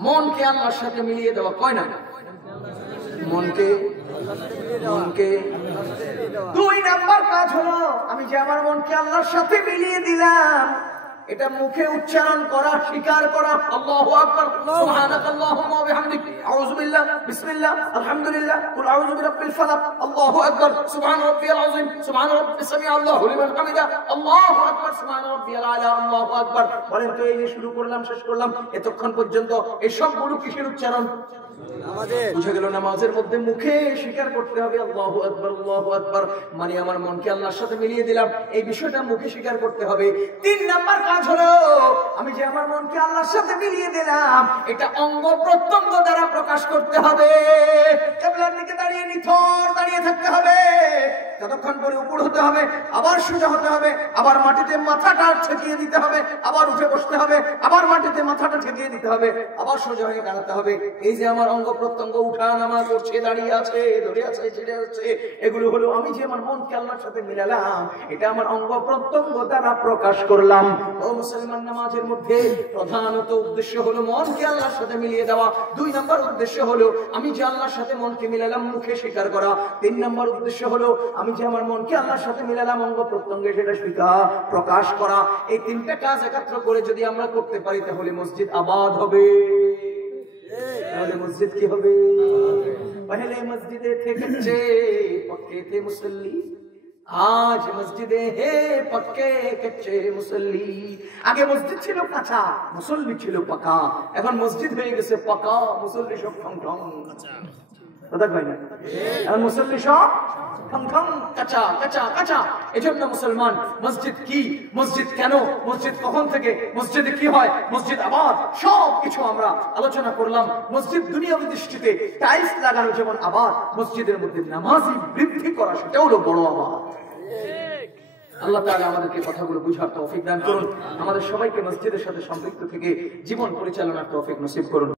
মনকে আল্লাহর সাথে মিলিয়ে দেওয়া। কয় না? মনকে। দুই নাম্বার কাজ হলো, আমি যে আমার মনকে আল্লাহর সাথে মিলিয়ে দিলাম, এটা মুখে উচ্চারণ করা, স্বীকার করা। আল্লাহু আকবার, সুবহানাকাল্লাহুম্মা ওয়া বিহামদিক, আউযু বিল্লাহ, বিসমিল্লাহ, আলহামদুলিল্লাহ, কুল আউযু বিরাব্বিল ফালাক, আল্লাহু আকবার, সুবহান রাব্বিয়াল আযীম, সুবহান রাব্বিস সামিআ আল্লাহু লিমান হামিদা, আল্লাহু আকবার, সুবহান রাব্বিয়াল আলা, আল্লাহু আকবার। বলেন তো, এই যে শুরু করলাম শেষ করলাম, এতক্ষণ পর্যন্ত এই সবগুলো কিসের উচ্চারণ? বুঝে গেল, নামাজের মধ্যে মুখে স্বীকার করতে হবে আল্লাহু আকবার, আল্লাহু আকবার, মানে আমার মনকে আল্লাহর সাথে মিলিয়ে দিলাম, এই বিষয়টা মুখে স্বীকার করতে হবে। তিন নাম্বার কাজ হলো, আমি যে আমার মনকে আল্লাহর সাথে মিলিয়ে দিলাম, এটা অঙ্গ প্রত্যঙ্গ দ্বারা প্রকাশ করতে হবে। কিবলার দিকে দাঁড়িয়ে নিথর দাঁড়িয়ে থাকতে হবে, ততক্ষণ পরে উপর হতে হবে, আবার সোজা হতে হবে, আবার মাটিতে মাথাটা ঠেকিয়ে দিতে হবে, আবার উঠে বসতে হবে, আবার মাটিতে মাথাটা ঠেকিয়ে দিতে হবে, আবার সোজা হয়ে দাঁড়াতে হবে। এই যে আমার অঙ্গ প্রত্যঙ্গ উঠা নামা করছে, দাঁড়িয়ে আছে, ধরে আছে, ছেড়ে আছে, এগুলো হলো আমি যে আমার মনকে আল্লাহর সাথে মিলালাম, এটা আমার অঙ্গ প্রত্যঙ্গ দ্বারা প্রকাশ করলাম। ও মুসলমান, নামাজের মধ্যে প্রধানত উদ্দেশ্য হলো মনকে আল্লাহর সাথে মিলিয়ে দেওয়া। দুই নাম্বার উদ্দেশ্য হলো আমি যে আল্লাহর সাথে মনকে মিলালাম, মুখে স্বীকার করা। তিন নাম্বার উদ্দেশ্য হলো আমি যে আমার মনকে আল্লাহর সাথে মিলালাম, অঙ্গ প্রত্যঙ্গে সেটা স্বীকার প্রকাশ করা। এই তিনটা কাজ একাত্র করে যদি আমরা করতে পারি, তাহলে মসজিদ আবাদ হবে। তাহলে মসজিদ কি হবে? पहले मस्जिदे थे कच्चे, पक्के थे मुसल्ली, आज मस्जिदे है पक्के कच्चे मुसल्ली। আগে মসজিদ ছিল কাঁচা, মুসল্লি ছিল পাকা, এখন মসজিদ হয়ে গেছে পাকা, মুসল্লি সব ঠং ঠং কথা কয় না, এখন মুসল্লি সব ঠং ঠং কাঁচা কাঁচা কাঁচা। এজন্য মুসলমান, মসজিদ কি, মসজিদ কেন, মসজিদ কখন থেকে, মসজিদে কি হয়, মসজিদ আবাদ, সব কিছু আমরা আলোচনা করলাম। মসজিদ দুনিয়াবী দৃষ্টিতে টাইলস লাগানো যেমন আবাদ, মসজিদের মধ্যে নামাজি বৃদ্ধি করা সেটাও হলো বড় আবাদ। আল্লাহ তাআলা আমাদেরকে কথাগুলো বুঝার তৌফিক দান করুন, আমাদের সবাইকে মসজিদের সাথে সম্পৃক্ত থেকে জীবন পরিচালনার তৌফিক নসিব করুন।